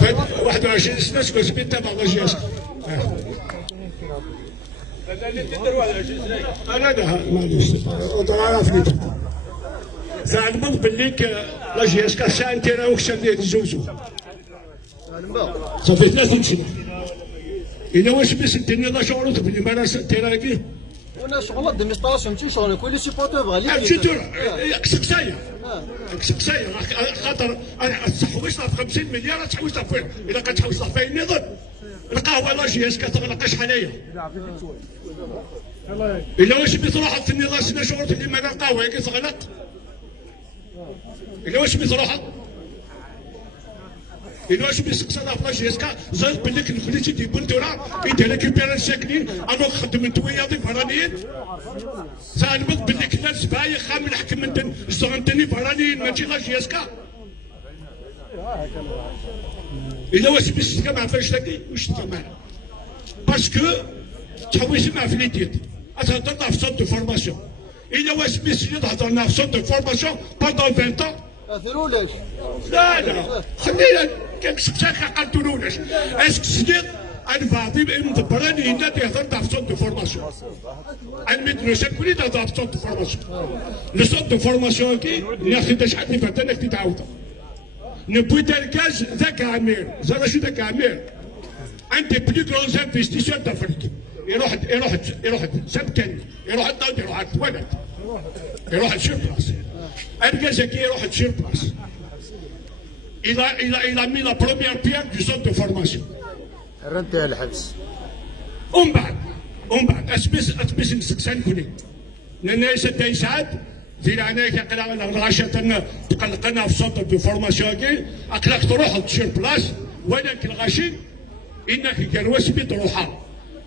فهاد 21 سنه شكون سميت تابع لا جي اس. انا لا معليش عرفني سنعلمك باللي لا جي اس كا سا انتيرا وكشا ديال الزوزو صافي 30 سنه. إلا واش باش ديرني لا شغل تبني مالا تيراكي وانا شغل ديميستراسيون ماشي شغل كل سيبورتور بغا لي ماشي تورا كسكسايه كسكسايه خاطر تحويش 50 مليار تحويش فين الا كتحويش فين نظن القهوه لا جي اس كتغلق شحال هي الا واش بغيت تروح في النظام سنه شغل تبني مالا القهوه كتغلق الا واش بغيت تروح إلا واش بيسقسنا في لاجي اسكا زاد باللي كنخليتي دي بنتورا يدير ريكوبيرا الساكنين انا خدم انت ويا ضيف برانيين سالمك باللي كنا سبايخ خام نحكم من زغنتني برانيين ماشي لاجي اسكا. إلا واش باش تجمع فاش تلاقي واش تجمع باسكو تحويش مع في ليديت تهضرنا في سونت دو فورماسيون. إلا واش باش تهضرنا في سونت دو فورماسيون باندون 20 ans اثرولاش لا لا خلينا كنكسبتك قالتولولاش اسك سنيت انا فاضي مدبراني هنا تهضر في سونت دو فورماسيون انا ميدروس كولي تهضر في سونت دو فورماسيون لو سونت دو فورماسيون كي ناخذ شحال اللي فات انك تتعاود نبوي تركاز ذاك عمير زاد شو ذاك عمير un des plus grands investisseurs d'Afrique يروح سبتن يروح الدولة يروح التواليت يروح الشيربلاس الجزائري يروح الشيربلاس il a mis la première pierre du centre de formation. رنتها الحبس. ومن بعد اسمس نسكسان كوني لان سيدي سعد في العنايه كيقرا الغاشة تقلقنا في سونتر دو فورماسيون كي اقلق تروح لتشير بلاس ولكن الغاشي انك كرواسي تروحها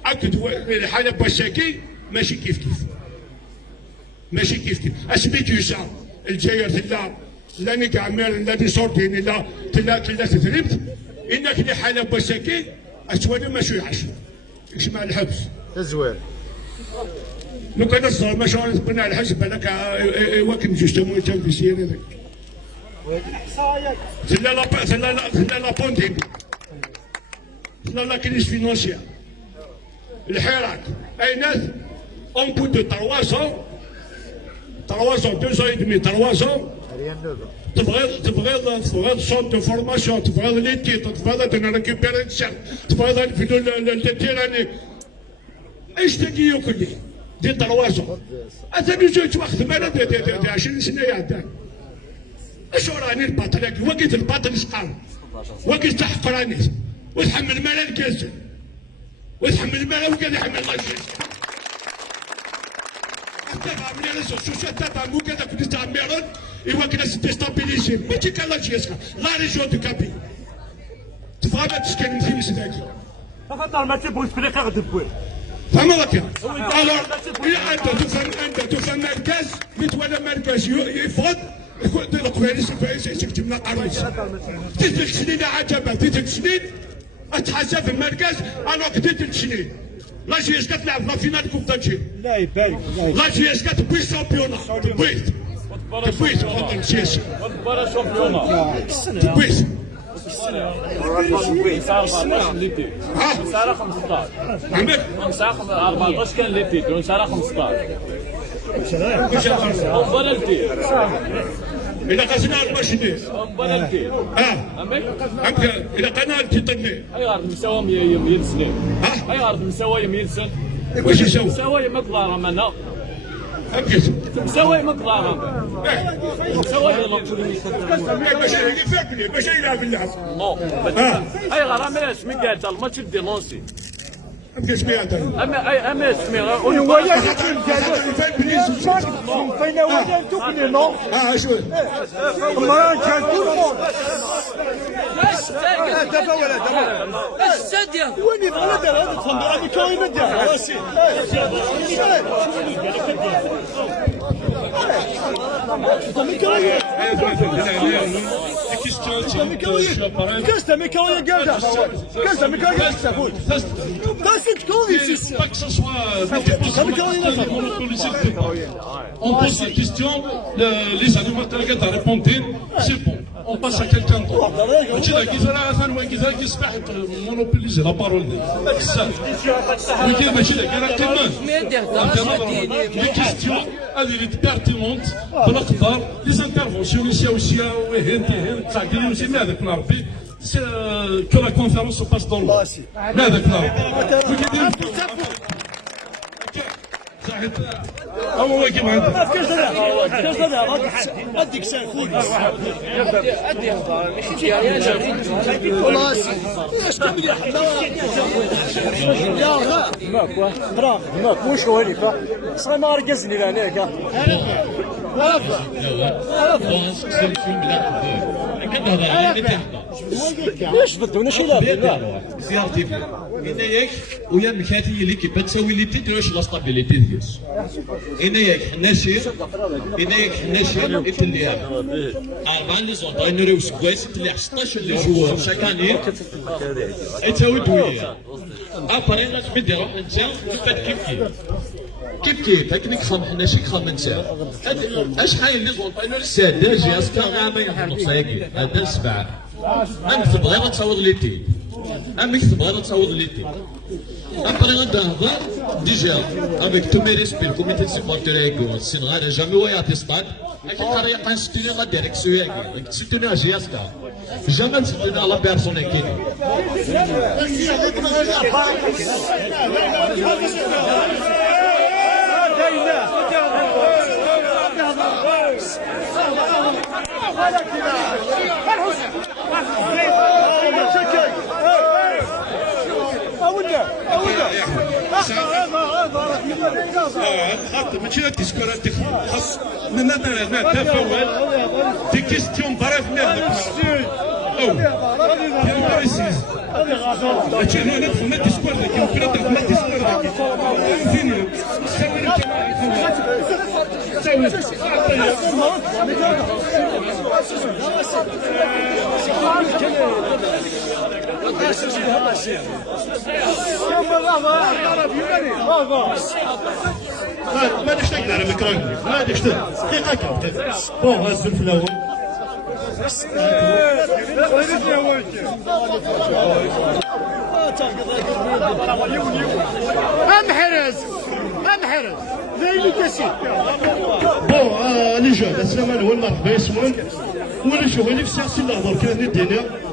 اكد الحاله بوساكي ماشي كيف اسميت يوسع الجزائر لاني كعمير الذي صورتين لا تدربت انك اللي حاله بوساكي اسواني ماشي يعش يجمع الحبس تزوير لو كان الصغر ما شاء الله بناء الحبس بالك واكن جوستومون تاع في سير هذاك ثلا لا بوندين ثلا لا كريس فينانسيير الحراك اي ناس اون بو دو 3 ans 2 ans et demi 3 ans تبغي صوت دو فورماسيون تبغي لي تيت تبغي نريكوبيري الشعب تبغي نفيدو التيراني ايش تلقيو كلي دي 3 ans اثني جوج وقت مالا دي 20 سنه يعدان اش راني الباطل وقيت الباطل سقام وقيت تحق راني وتحمل مالا الكازل وتحمل مالا وقال يحمل الله يجزيك تابع من الريزو سوسيال تابع مو كذا كنت تعمرون ايوا كنا ستيستابيليزي ماشي كلا جيسكا لا ريجيون دو كابي تفهم تسكن في مسداكي خاطر ما تبغيش فريق غادي تبوي فما راك الوغ انت تفهم مركز متولى مركز يفرض القبيليس يكتبنا قروس تلك سنين عجبه تلك سنين اتحسب في المركز الوغ تلك سنين لا جي اس تلعب لا فينال كوب دالجي لا يبان لا جي اس تبوي شامبيونا تبوي خاطر جي اس ولا شامبيونا تبوي صار 14 ليتي صار 15 عندك صار 14 كان ليتي صار 15 ولا ليتي إذا قسنا 24 ولا ليتي إذا قناة تطلع اي غارد مساوي 100 سنين اي غارد مساوي 100 سنه واش يسوي؟ مساوي مقدار منا أبكي مساوي مقدار مساوي باش يلعب اللعب نو اي غار ما اسمي قالت الماتش دي لونسي أبكي شبيه أنت اما اسمي ويا فين وين تبني نو شو ما كان كل السادية وين يبغى دار هذا الصندوق مكاين دار راسي كاست مكاين قاعده كاست مكاين تسافوت تاسك كويس Pas que ce soit on pose la question, les animateurs qui répondent, c'est bon. on passe à quelqu'un d'autre. ماشي ذاك يزرع ثاني وين كذا يصبح مونوبوليزي لا بارول بزاف. ولكن ماشي ذاك راه كمان. لي كيستيون هذه اللي بيرتينونت بالقدر لي انترفونسيون يساوي وهن تهن تعديلوا سي هذاك ربي que la conférence se passe dans l'eau. هذاك هو واقف عندك اديك ساكون ماك واش هو اللي فا صاي ما ركزني لهناك واش بدونا شي لعب زيارتي هنا ياك ويا مكاتي اللي كيبان تساوي لي تيت واش لا ستابيليتي ديالس هنا ياك حناشير هنا ياك حناشير اللي 4 لي زونطا نوريو سكوايس اللي 16 لي جوار شاكاني يتساوي دويه ابري لازم يديروا انت كيف هكذاك خام حناشي خام انت اش حاين لي زونطا نوري ساده جي اسكا ما يحنق سايكي هذا 7 انت تبغي تصاوض لي تي امك تبغي تصاوض لي تي après un d'avant déjà avec tous mes respects le comité de supporters c'est vrai jamais ouais à stade avec carrière pas soutenir la direction avec soutenir GSK jamais soutenir la personne qui ماشي لا تسكر خاص من هذا تفاول دي كيستيون بريف ميرد او بريسيز ماشي هنا ندخل ما تسكر ذاك يمكن ما تسكر ذاك فين ما نشتاق على ميكروفون ما نشتاق دقيقه بون غازل في الاول امحرز ليلي كاسي بون لي جون السلام عليكم والمرحبا يسمون ولا شوف اللي في السياسي اللي هضر كان الدنيا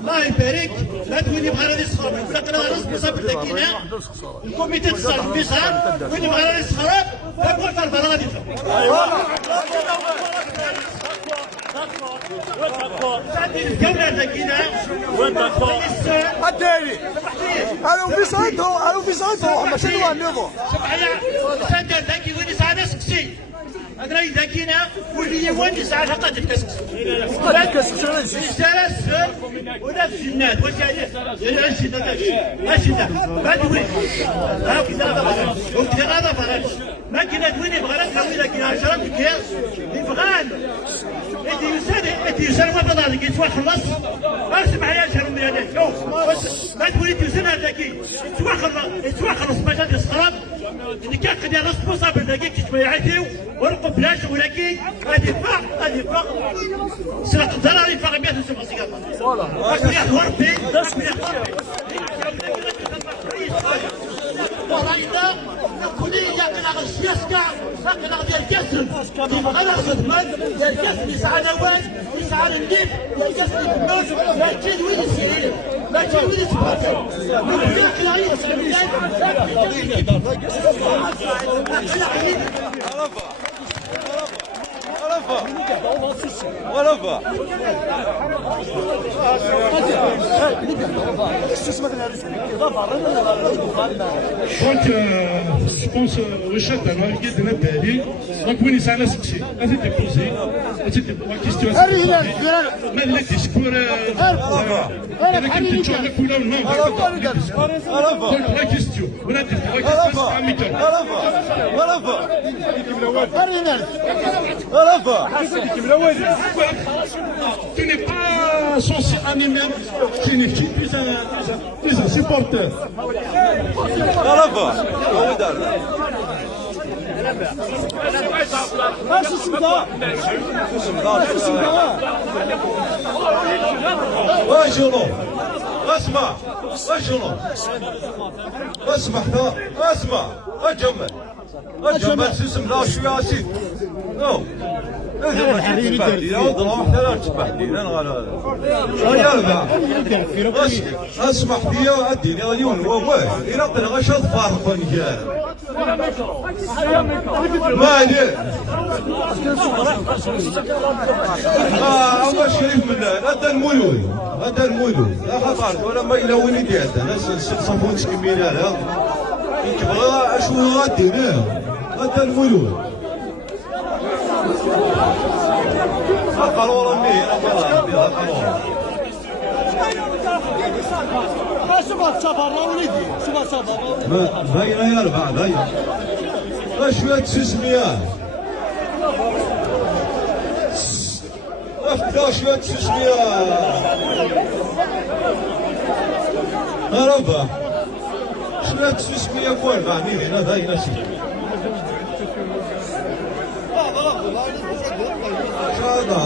الله يبارك لا تولي بغا غادي يسخرب لكن انا ريسبونسابل داكينا الكوميتي تصرف في شهر وين بغا غادي يسخرب يقول فرض غادي الجولة داكينا الدالي الو في صيدو ماشي هو النيفو سادة داكي وين يسعى سكسي أدري ذاكينا واللي وين يسعى قد الكسكس السلاسل ولا الجنات واش يعني الجنات الجنات بعد وين هذا فرق ما كنا وين يبغى نسوي لك 10 كيس يبغان يسال ما بدا لك يتوا خلص اسمع يا شرم يا شوف ما تولي تسال هذاك يتوا خلص ما جات الصراب اللي كان قد ريسبونسابل داك كيتبيعاتيو ورقب بلاش ولكن غادي يفاق سرق الدار غادي يفاق 150 فوالا هاك يحضر ربي وراينا الكلية كنا غشياسكا كنا ديال الكسر انا خدمان ديال الكسر يسعى نوال يسعى النيف ديال الكسر يتماس ما كاين وين يسير ما كاين وين يتباطل كنا دونك جو بونس واش انا قد بالي دونك وين يسعى سكسي هذه ديبوزي هذه كيستيون ما اللي تشكر انا كنت نشوف لك ولا من انا لا كيستيون ولا دير tu n'es pas censé animer, tu n'es plus un supporter. شنو اسمع شنو اسمع اسمع اجمل سيسم لا شويه اسيد نو اسمح لي اديني اليوم واه الى طلع شاد فارق ونجار مالي الله شريف من هذا المولود لا خطر ولا ما الى وين يدي هذا ناس صفون سكمين هذا يكبر اشنو غادي هذا المولود قالوا رمي باينه يا ربع باينه شويه تسميات افكا شويه تسميات ربع شويه تسميات كل معني هنا باينه شي هذا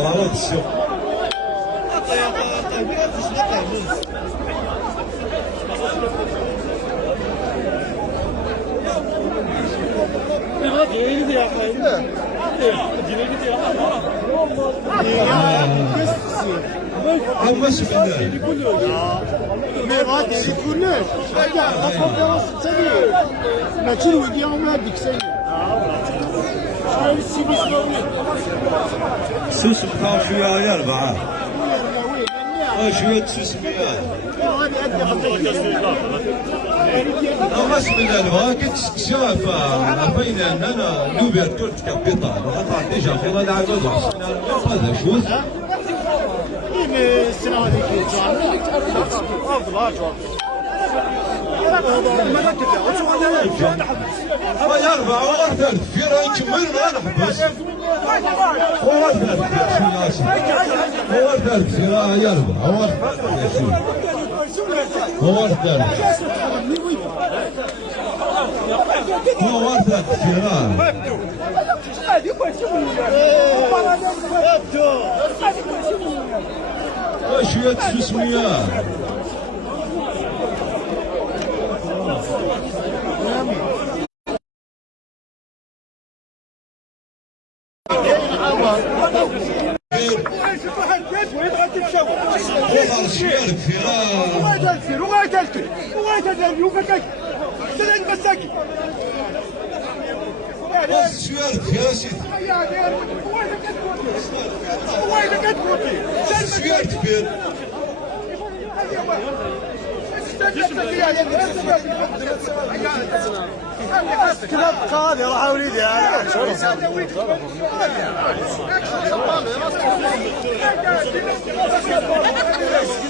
على السوق سوس بقاو شويه يا ربعه شويه سوس مياه بسم الله البغا كتشاف بين اننا لوفيرتور كابيتال وقطع ديجا في هذا العدد هذا شوز يا ربعه وغير في راي كمل ما نحبس هو ثالث يا ربع هو ثالث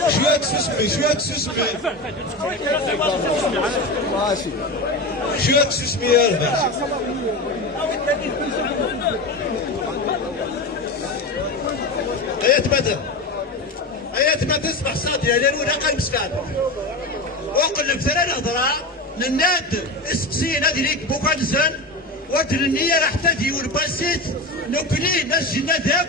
شوية سوسمية شوية تسمية ايات بدر اسمع صوتي لان ولا قلب مسكان وقلب ثلاث هضره للناد اسقسينا ديك بوكانزن وترنية راح تدي والباسيت نوكلي ناس جنادك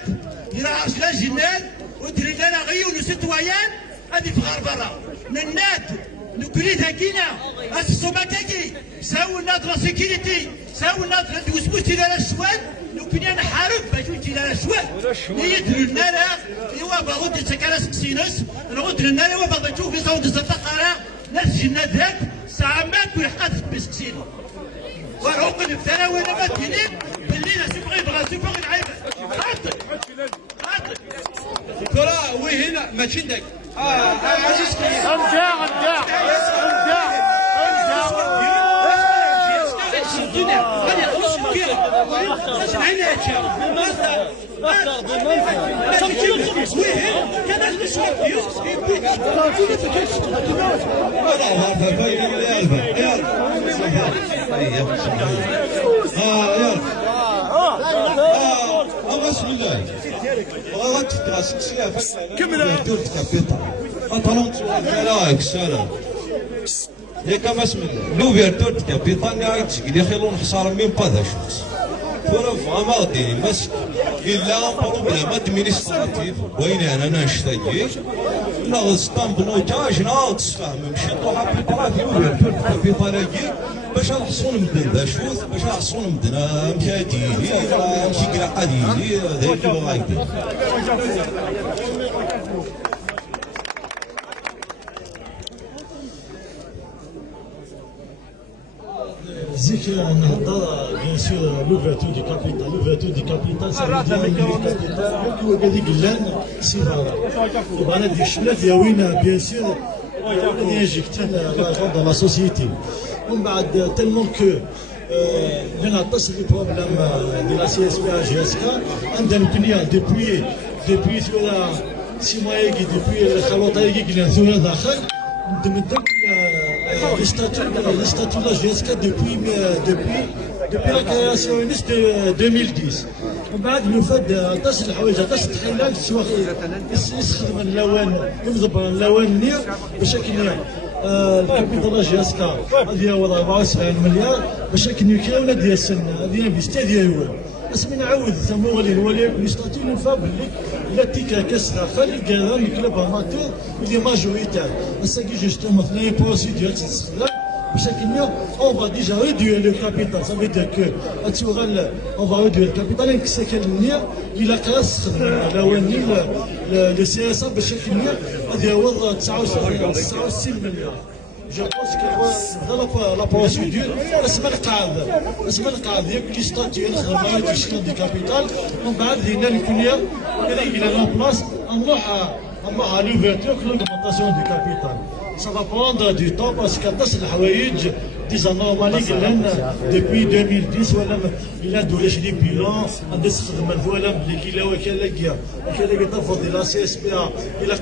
يراعش لا جناد وترينا لا غيون وستويان هذه في غار برا للناد نوكلي تاكينا اسسوما تاكي ساو الناظرة سيكيريتي ساو الناظرة وسبوتي لا الشوال نوكلي نحارب باش نجي لا الشوال نيدرو النار ايوا باغود تسكر سكسينس نغود النار ايوا باغا تشوف في صوت الزطقاره ناس جنادك ساعات ويحقات بسكسينو وروق الثاني وين ما تجيني بالليل تبغي نعيب خاطر ترى وهنا ماشي داك هادشي الدنيا غادي يخلص كبير عناتها بسم الله l'ouverture du capital يخلون خسارة من بدا شخص فرافغامون ديني بس إلا بروبليم ادمينستراتيف وين أنا نشتكي ناقص طنبلو تاج ناقص فهم مشي طوحة بيطرات l'ouverture du capital باش نحصون مدن باشوث باش نحصون مدن مشاديني مشي قراقة ديني ذاك الغايدين زيك نهضر بيان سور لوفرتور دي كابيتال لوفرتور دي كابيتال سا كابيتال هو قال لك لان سيفارا انا ديك الشملات يا وين بيان سور غادي يجيك حتى لا لا سوسيتي ومن بعد تالمون كو لنا تصل البروبليم ديال لا سي اس بي جي اس كا عندنا الدنيا ديبوي ثورة 6 mois يجي ديبوي الخلوطه يجي كنا ثورة داخل ندمدك les statuts de la GSK depuis la création de 2010. ومن بعد تصل الحوايج تصل الحلال يستخدم اللوان يمزبر اللوان النير بشكل الكابيتال جي اس كا هذه هو 74 مليار باش كنيكراونا ديال السنه هذه انفيستي ديال اسمي نعاود ثمو غادي نولي لي ستاتيو نفا باللي لا تيكا كاسنا خلي كلام كلاب اماتور اللي ماجوريتير اساكي جوستومون مثلا بروسيدور تستخدم بشكل ما اون فا ديجا ريدوير لو كابيتال سافي دير كو اتوغال اون فا ريدوير الكابيتال كساكن النية الى كاس لواني لو سي اس بشكل ما هذا هو 69 مليار جو بونس كو لا بروسيدور اسمها القاعده ياك لي ستاتيو نخدم مع الجيستيون دي كابيتال ومن بعد لينا الكليه كذا الى لا بلاص نروح à l'ouverture que l'augmentation du capital. Ça va prendre du temps parce que تصل الحوايج ديزا نورمالي قلنا depuis 2010 ولا إلا دولش لي بيلون عندي تخدم الفوالا بلي كيلا وكالاكيا وكالاكيا تفضل ديال لا سي اس بي ا إلا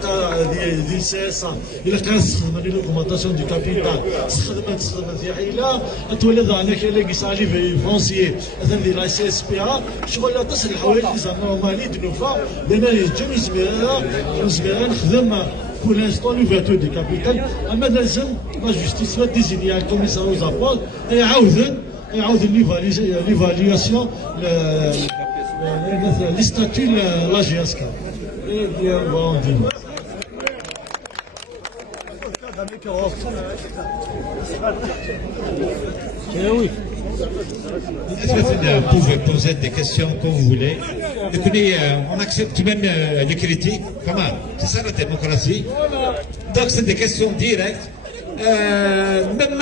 ديال سي اس ا إلا كان تخدم لي l'augmentation du capital تخدم في حيلة تولد عندنا كالاكي سالي فرونسيي هذا ديال لا سي اس بي ا شغل تصل الحوايج ديزا نورمالي دنوفا لأن يجي زميرة نخدم pour l'instant l'ouverture du capital اما لازم لا جوستيس ديزيني un commissaire aux apports يعاود ليفالياسيون لي ستاتيو لا جي اس كا Vous pouvez poser des questions comme vous voulez. On accepte même les critiques. Comment? C'est ça la démocratie. Donc c'est des questions directes. Même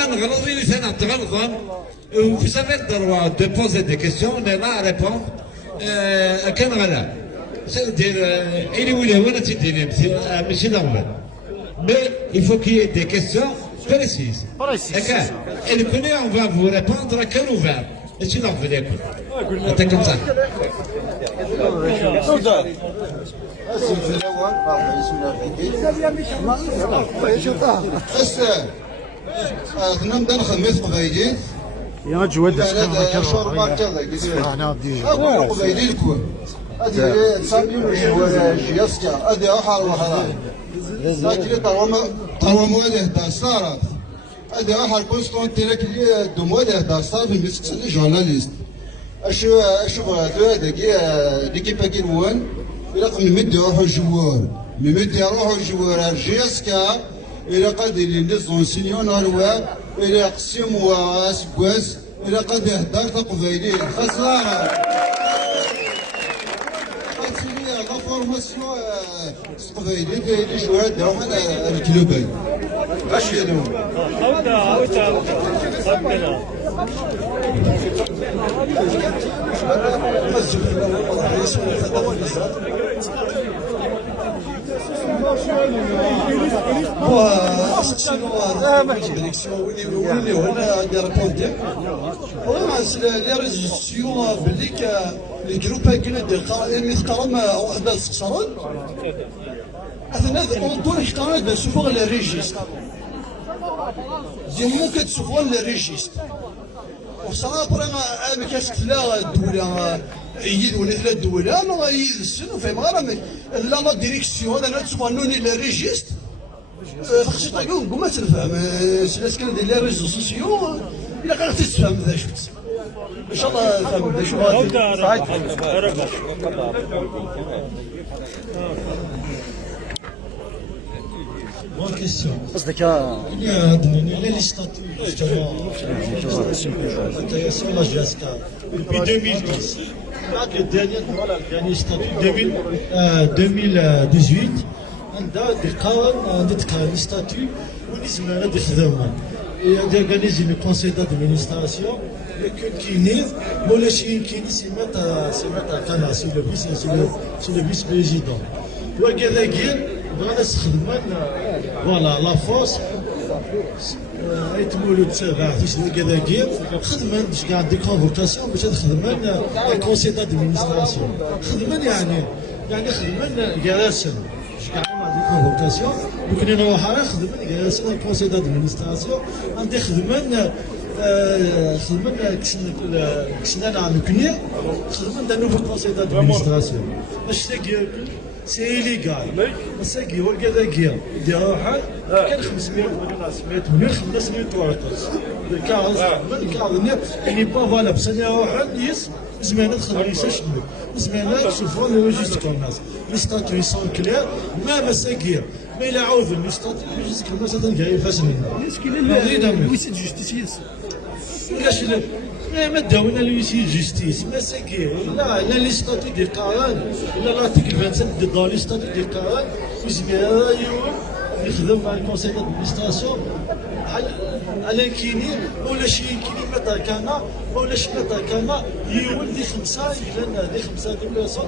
vous avez le droit de poser des questions, on est là à répondre. C'est-à-dire, mais il faut qu'il y ait des questions précises. Et le premier, on va vous répondre à cœur ouvert. Et sinon, vous voulez quoi? C'est comme ça. نبدا نخدم قبايلي يا جواد شوربه كذا انا دي قبايلي الكون هذه سامي جياسكا هذه احر وحرام لكن طوام هذه تاع صارت هذه احر كونستانتينك اللي دوموده تاع صار في مسكس جورناليست اشوف هذا ليكيب كيروان الى نمد يروحوا الجوار نمد يروحوا الجوار جياسكا الى قد لي زونسينيون الوا الى قسم واسكواس الى قد يهدر تقبايلي خساره لا فورماسيون قبايلي دايرين شويه داو على الكلوباي اش يدو عاوتا وين هنا ريبوندي لي ريزو سوسيو بالليك لي جروب هكذا يختارون واحد سكسرون اثنا اونطون يختارون سوفور لي ريجيستر دي ممكن تسوفور لي ريجيستر وصراحه برا كاش لا الدوله يد ولا ثلاث دوله ما يد السن وفهم غير لا ديريكسيون انا تسوانوني لي ريجيستر خصك تقول قوم تفهم سلاس كان دير لي ريزو سوسيو الا كان تفهم ذا شفت ان شاء الله فهم ذا شو Bonne question. قصدك Il y a les statuts justement sur la GSK depuis 2010. Le dernier statut 2018 عندها لي ستاتيو ولازم هذا يخدم يورغانيزي لو كونسيل دادمينستراسيون كيني ولا شي كيني سمات قناع سي لو فيس بريزيدون وكذا بغينا نستخدم فوالا لا فورس يتمولوا تسابع فيش كذا خدمنا باش كاع دي كونفوكاسيون باش نخدمنا الكونسيل دادمينستراسيون خدمنا يعني خدمنا جلسنا كاع كونفوكاسيون ممكن نروح خدمنا جلسنا الكونسيل دادمينستراسيون عندي خدمنا كسنا نعمل كنيا خدمنا نوفو كونسيل دادمينستراسيون باش تلاقي سي إليغال مساكي هو كذا يدير روحه كان 500 ولا 700 مليون 500 ورقص يعني با فوالا بسنة روحه يس زمانة تخلي شنو زمانة شوفوا لي ريجيستر كوماس لي ستاتيو سون كلير ما مساكي ما إلا عاود لي ستاتيو ريجيستر كوماس هذا كاع يفاس منه ويسيد جوستيس ولاش ما داونا لويسي جوستيس مساكي لا لي ستاتيو ديال قاران لا لارتيكل 27 ديال لي ستاتيو ديال قاران وزميرا يخدم مع الكونسيل دادمينستراسيون على كيني ولا شي كيني متى كان ولا شي متى كان يولدي خمسه يقلنا دي خمسه دي بلاصه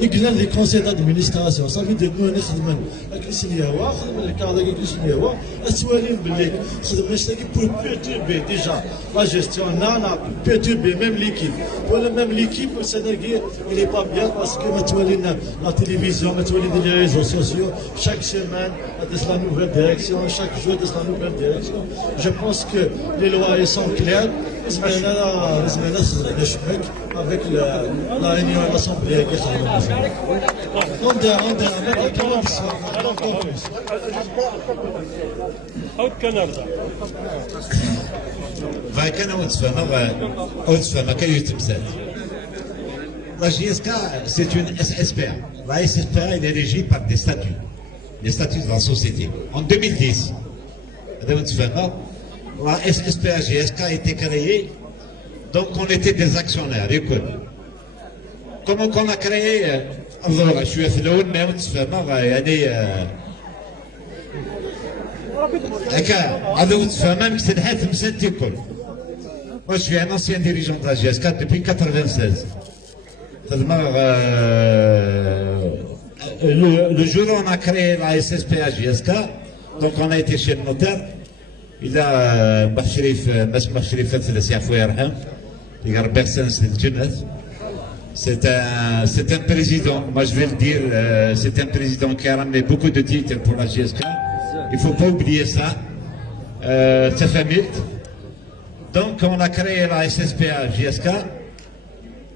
يقلنا لي كونسيل دادمينستراسيون صافي ديرنا نخدم كريسينيا وا خدم الكادر كريسينيا وا اسوالين باللي خدمنا شتاكي بور بيرتوربي ديجا لا جيستيون نانا بيرتوربي ميم ليكيب ولا ميم ليكيب سناكي il est pas bien parce que ما تولينا لا تلفزيون ما تولينا لي ريزو سوسيو chaque semaine à la nouvelle direction chaque jour de la nouvelle direction je pense que les lois sont claires avec la réunion de l'Assemblée La GSK, c'est une SSPA. La SSPA, elle est régie par des statuts. Les statuts de la société. En 2010, la SSPA GSK a été créée, donc on était des actionnaires. Écoute, comment on a créé, alors je suis fait le même, moi je suis un ancien dirigeant de la GSK depuis 1996. Le jour où on a créé la SSPA GSK, donc on a été chez le notaire. Il a c'est un président, moi je vais le dire, c'est un président qui a ramené beaucoup de titres pour la GSK. Il ne faut pas oublier ça. Sa famille. Donc on a créé la SSPA GSK.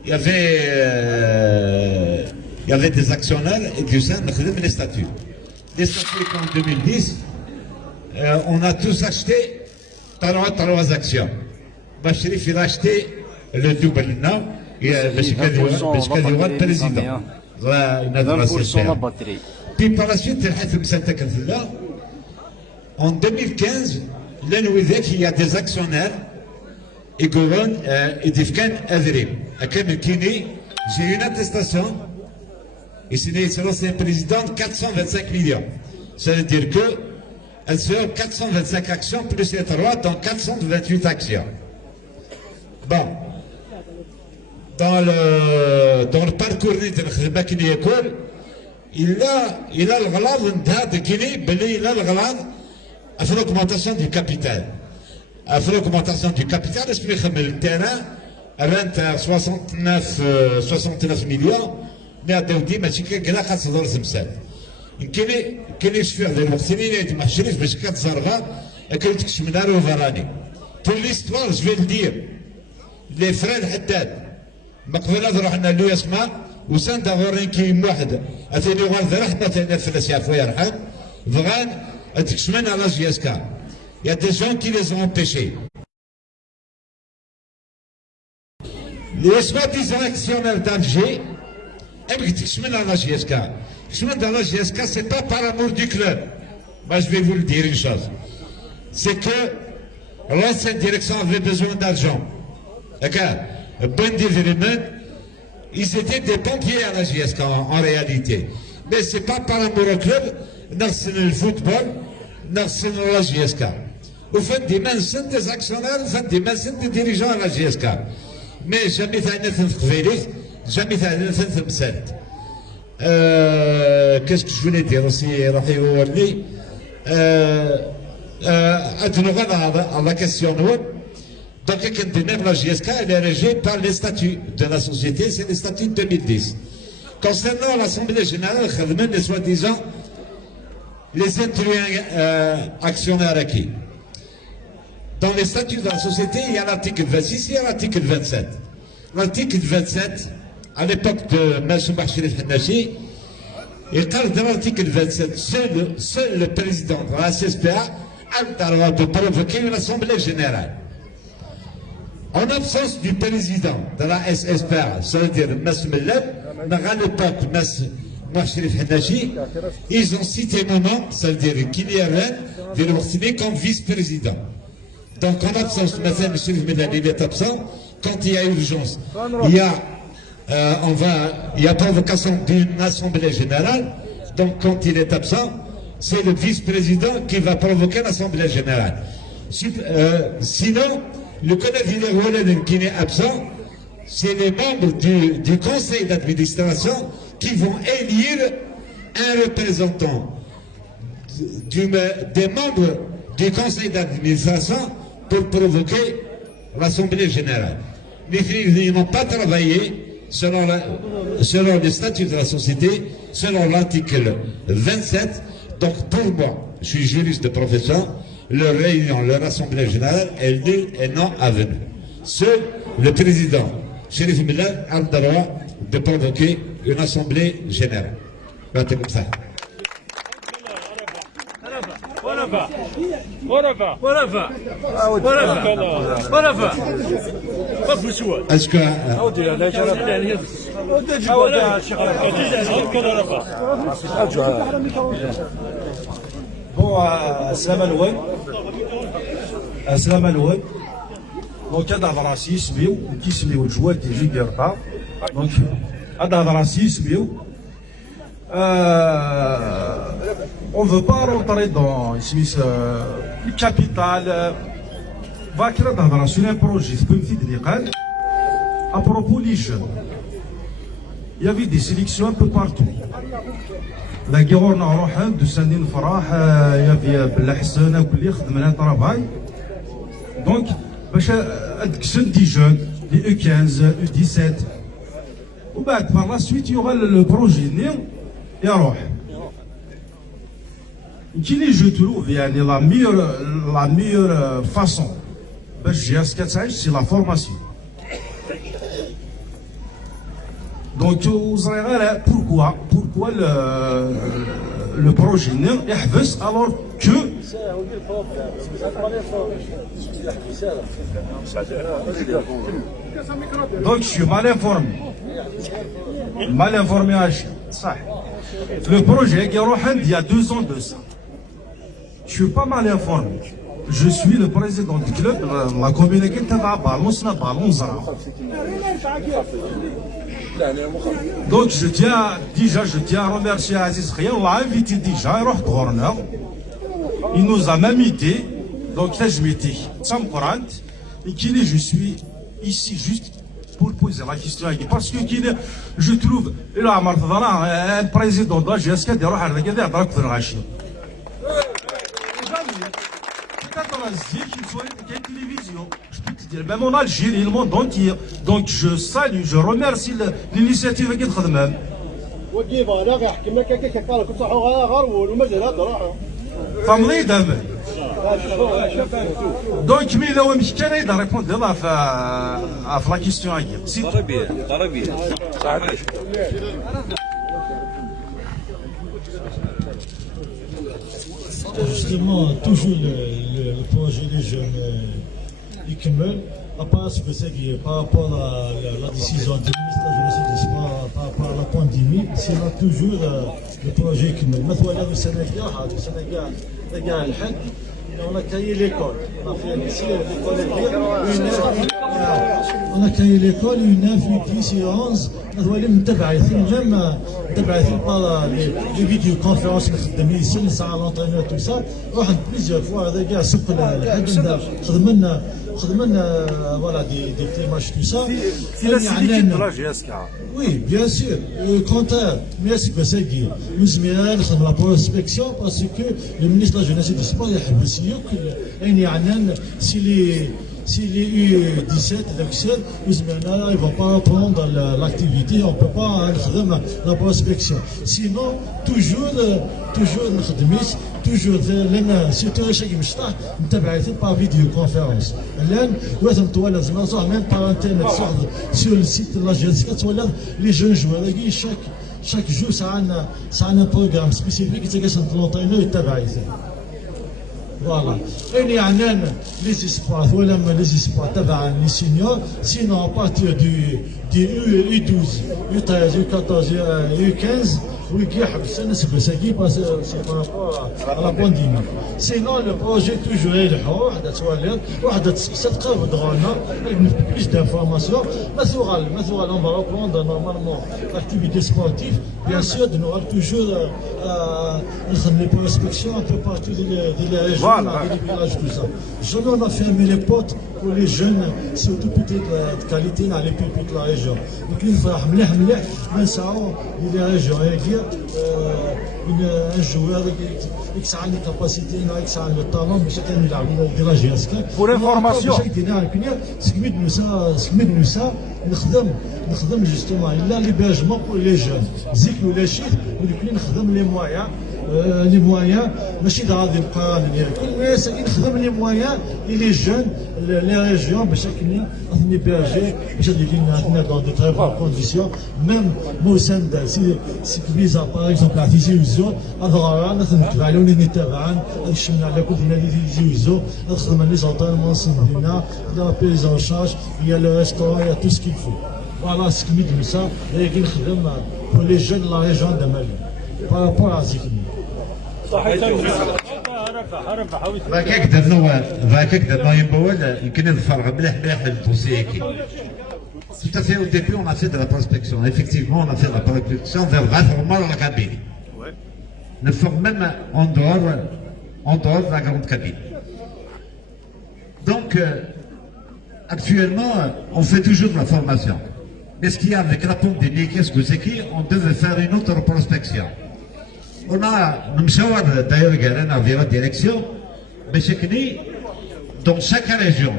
Il y avait des actionnaires et du sein, les statuts. Les statuts en 2010, on a tous acheté 3 actions. Bachirif, il a acheté le double now, parce qu'il y a le président. Puis par la suite, en 2015, il y a des actionnaires. يقولون إذا كان أذري أكمل كيني j'ai une attestation et c'est l'ancien président de 425 millions. Ça veut dire que elle sera 425 actions plus les 3 dans 428 actions. Bon, dans le parcours de il a le غلاظ نتاع تكيني بلي il a le غلاظ في l'augmentation du capital. في l'augmentation du capital اسمي يخمم التيران رانت 69 مليون مي داودي ماشي كلا خاص زمسان. كاين يشفيع ذي الوقت اللي ما حشريش باش كتزرغا كاين تكشف من نار وفراني. Pour l'histoire, je vais le dire, les frères Haddad, مقبلة رحنا له يسمع وسان دغورين كي واحد أثني غاد رحمة تنفس يا خويا يرحم فغان تكشمن على جياسكا. Il y a des gens qui les ont empêchés. Les soi-disant actionnaires d'Alger, aiment تكشمن على جياسكا. تكشمن على جياسكا, c'est pas par amour du club. Moi, je vais vous le dire une chose. C'est que l'ancienne direction avait besoin d'argent. D'accord? Bon développement, ils étaient des pompiers à la JSK en réalité. Mais ce n'est pas par amour au club, dans le football, dans la JSK. Au fin des mains, c'est des actionnaires, au fin des mains, c'est des dirigeants à la JSK. Mais jamais ça n'a fait jamais ça n'a fait qu'est-ce que je voulais dire aussi, à la question donc la JSK elle est régie par les statuts de la société, c'est les statuts de 2010. Concernant l'Assemblée générale, les soi-disant les intrus actionnaires acquis. Dans les statuts de la société, il y a l'article 26 et l'article 27. L'article 27, à l'époque de M. Bachirif Hannachi, il parle de l'article 27, seul le président de la SSPA a le droit de provoquer une assemblée générale. En absence du président de la SSPA, c'est-à-dire M. Mellem, à l'époque M. Bachirif Hannachi, ils ont cité mon nom, c'est-à-dire qu'il y avait comme vice-président. Donc en absence, M. Mellem, il est absent, quand il y a urgence, il y a provocation d'une assemblée générale, donc quand il est absent, c'est le vice-président qui va provoquer l'assemblée générale. Sinon, le collègue qui est absent, c'est les membres du conseil d'administration qui vont élire un représentant des membres du conseil d'administration pour provoquer l'assemblée générale. Ils n'ont pas travaillé selon les statuts de la société, selon l'article 27. Donc pour moi, je suis juriste de profession, leur réunion, leur assemblée générale est nulle et non avenue. Seul le président, Chérif Mellem, a le droit de provoquer une assemblée générale. C'est comme ça. Est-ce que Bon, السلام عليكم. دونك هذا فراسي سميو كيسميو الجوال ديال ليبرتا. دونك هذا فراسي سميو. On ne veut pas rentrer dans le capital. Va créer un projet à propos des jeunes. Il y avait des sélections un peu partout. La guerre de Sandine Farah, il y avait Belhassan, il travail. Donc, des jeunes, des E15, E17. Par la suite, il y aura le projet et alors. Qui je trouve la meilleure façon c'est la formation. Donc vous allez pourquoi le projet est alors que donc je suis mal informé ça. Le projet il y a 2 ans de ça. Je suis pas mal informé. Je suis le président du club, la communauté de Ballon. Donc je tiens à remercier Aziz Khia, on l'a invité déjà, il nous a même été, donc là je m'étais, et je suis ici juste pour poser la question. Parce que je trouve, il a un président de la GSK qui a dit télévision, je peux te dire, même en Algérie, le monde entier. Donc je salue, je remercie l'initiative qui est même. فمضي دابا دونك مي لو مش كان يقدر ريبوند لها في لا كيستيون هاكي سي ضربيه صحيح Justement, toujours le projet des jeunes ICME, à part ce que c'est par rapport à la décision du ministre de la Jeunesse et du Sport par rapport à la pandémie, c'est là toujours le projet ICME. Maintenant, au Sénégal, on a créé l'école. On a fait ici l'école. On a créé l'école 9, 8, 10 et 11. même متبعين par les vidéoconférences اللي خدامين ساعه لونترينور تو سا واحد بليزيور فوا هذا كاع سوق الحد خدمنا voilà des matchs tout ça. Il a l'équipe de la GSK. Oui, bien sûr. Au contraire, mais c'est que c'est dit. Nous avons la prospection parce que le ministre de la Jeunesse et du Sport il a s'il est U17, ils ne vont pas prendre l'activité, on ne peut pas faire la prospection. Sinon, toujours surtout chaque مشطح متابعين par vidéoconférence. الآن لازم لازم نصور même par internet sur le site de la GSK les jeunes joueurs chaque jour ça a un programme spécifique qui est l'entraîneur يتابع. Voilà. Et les espoirs, voilà les espoirs, les seniors, sinon à partir du U12, U13, U14, U15, oui, c'est par rapport à la pandémie. Sinon, le projet toujours est là, plus d'informations. On va reprendre normalement l'activité sportive. Bien sûr, nous aurons toujours les prospections un peu partout de la région, des villages, tout ça. Jamais on a fermé les portes pour les jeunes, surtout peut-être de qualité dans les pays de la région. Donc, il faut les régions. Un joueur qui a une capacité, qui a le talent, mais chacun de la GSK. Pour information. نخدم justement il a l'hébergement pour les jeunes زيك ولا شيء ولكن نخدم لي مويان ماشي غادي نبقى كل الناس نخدم لي مويان لي جون لي ريجيون باش نيبرجي باش عندنا dans de très bonnes conditions même موسم سي كبيزا باغ اكزومبل على تيجي وزو اضرار نتبع لهم نتابعان نشمل على كل نادي تيجي وزو نخدم لي زونطرينمون سينا لا بيزون شارج il y a le restaurant il y a tout ce qu'il faut. Voilà ce qui me dit ça, et qui pour les jeunes de la région de Mali, par rapport à Zikni. هكذا ينبول يمكن نفرغ مليح الدوسي كي. Tout à fait, au début, on a fait de la prospection. Effectivement, on a fait de la prospection vers vraiment la cabine. Nous formons même en dehors de la grande cabine. Donc, actuellement, on fait toujours de la formation. Mais ce qu'il y a avec la pandémie, qu'est-ce que c'est qu'on devait faire une autre prospection. On a, nous sommes d'ailleurs dans la direction, mais c'est que dans chaque région,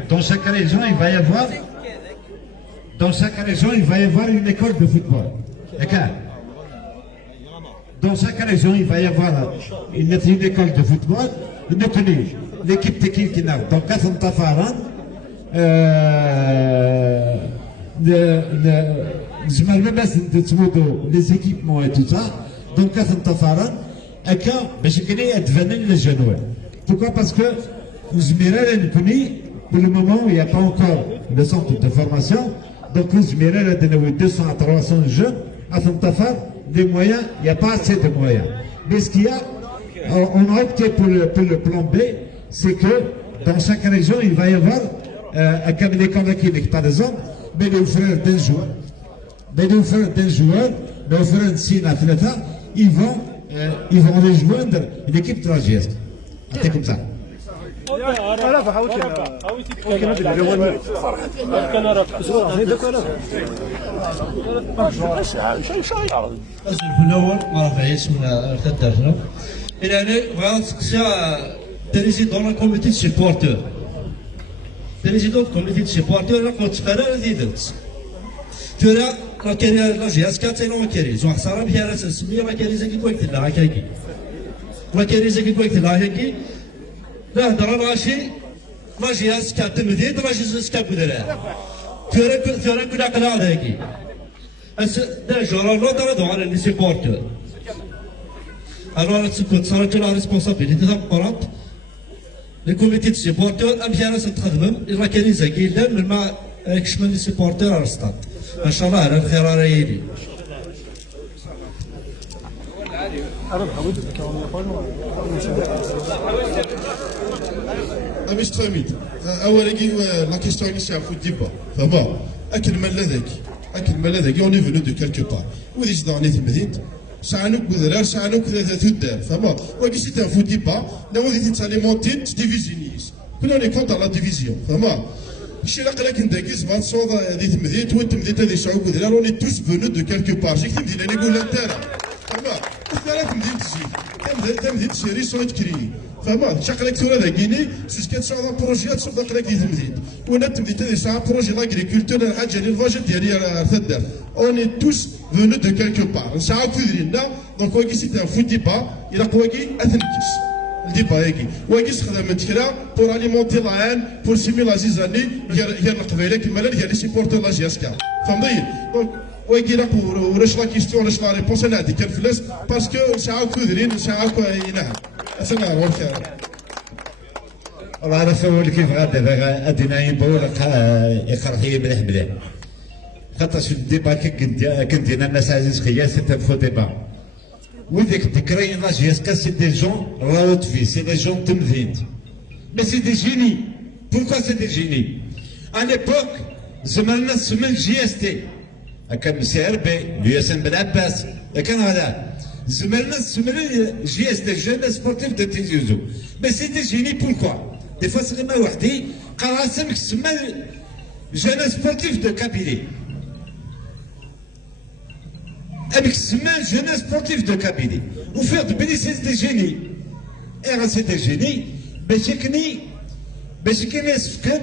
il va y avoir, une école de football. D'accord? Dans chaque région, il va y avoir une école de football. L'équipe technique qui n'a, donc à Santa-Faran, les équipements et tout ça, donc à Santa-Faran, les jeunes. Pourquoi? Parce que pour le moment, il n'y a pas encore le centre de formation, donc nous a donné 200 à 300 jeunes à Santa-Faran, des moyens, il n'y a pas assez de moyens. Mais ce qu'il y a, on a opté pour le plan B, c'est que dans chaque région, il va y avoir un cabinet clinique, par exemple, mais les frères d'un joueur, les frères de Sina Fleta, ils vont rejoindre l'équipe de la GSK. C'est comme ça. الأول ما رفعيش من ارتدتنا إلى أنا بغيت نسقسي بريزيدون لا كوميتي دو سيبورتور بريزيدون كوميتي دو سيبورتور راه متفرر ديدت ترى راه كاين لا جهاز كاتينو ما كاينش واحد صرا بها راس السميه ما كاين زكي كويت لا هكاكي ما كاين زكي كويت لا هكاكي لا هضره راشي لا جهاز كاتم ديد لا جهاز كابو درا ترى كنا قناع هكي دا جورا لو دو على لي سيبورتور alors كنت صارت لا ريسبونسابيلتي تاع القرط لي كوميتي دو سيبورتور امشي راس تخدم راه كاينين زكي لا من ما كشمل لي سيبورتور على السطاد ما شاء الله على الخير راه يلي مش تفهميت اول لا كيستيون اللي شافوا الديبا فما اكل مال ذاك اوني فينو دو كالكو بار ودي جداني في المدينه شعنوك بذرار شعنوك تدار فما وكي سيتي فو ديبا لا ودي تاليمونتين ديفيزيونيس كنا لي كونتر لا ديفيزيون فما شي لقى لكن داكيز ما تصوض هذه تمديت وانت مديت هذه شعوب بذرار اوني توس فينو دو كالكو بار جيك تمدي انا نقول انت فما الثلاث مدينه تجي تمديت شيري سويت كري فما شقلك ثورة ذاكيني سوس كتصاوب بروجيات صوب داك دي تمديد وانا تمديد هذه ساعه بروجي لاغريكولتور الحاجه اللي الفاجر ديالي تدار اوني توس فونو دو كالكو بار ساعه كودرينا دونك واكي سيتي ان فوت ديبا الى قواكي اثنكس الديبا هاكي واكي خدمت كرا بور اليمونتي لان بور سيمي لا زيزاني هي القبيله كما لا هي لي سيبورتور لا جي اس كا فهمتي دونك واكي لا وراش لا كيستيون وراش لا ريبونس انا هذيك الفلاس باسكو ساعه كودرين ساعه نعم اسمع روح والله انا سول كيف غادا دابا ادينا يبور يقرحي مليح خاطرش الديبا كنت انا الناس عزيز خيا سيت فو ديبا وذيك تكري لا جي اس كا سي دي جون راوت في سي دي جون تمذيد مي سي دي جيني بوركوا سي دي جيني ا ليبوك زمرنا سمن جي اس تي هكا مسي عربي الياسين بن عباس كان هذا زمرنا سمن جي اس تي جون سبورتيف دو تيزوزو مي سي دي جيني بوركوا دي فوا سلمى وحدي قرا سمك سما جون سبورتيف دو كابيلي avec semaine jeunesse sportive de Kabylie. Vous faites de bénéfice des génies. Et là, c'est des génies. بشكني اسكن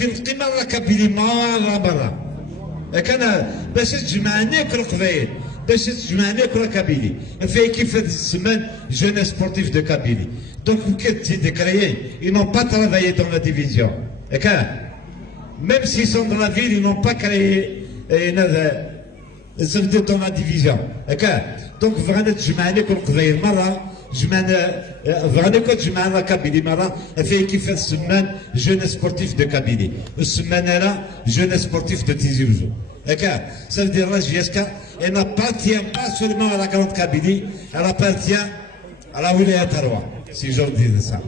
القيمة لا كابيلي ما لا برا. كان باش تجمعني كل قبائل باش تجمعني كل كابيلي. في كيف هذه السمان jeunesse sportive de Kabylie. Donc vous qui êtes créés, ils n'ont pas travaillé dans la division. Même s'ils sont dans la ville, ils n'ont pas créé صرت dans la division. دونك فغانا تجمعنا كل قضايا مرة جمعنا فغانا كل جمعنا كابيلي مرة فيه كيف السمان جون سبورتيف دو كابيلي والسمان لا جون سبورتيف دو تيزي وزو ça veut dire la JSK elle n'appartient pas seulement à la grande Kabylie elle appartient à la wilaya Tarwa si je dis ça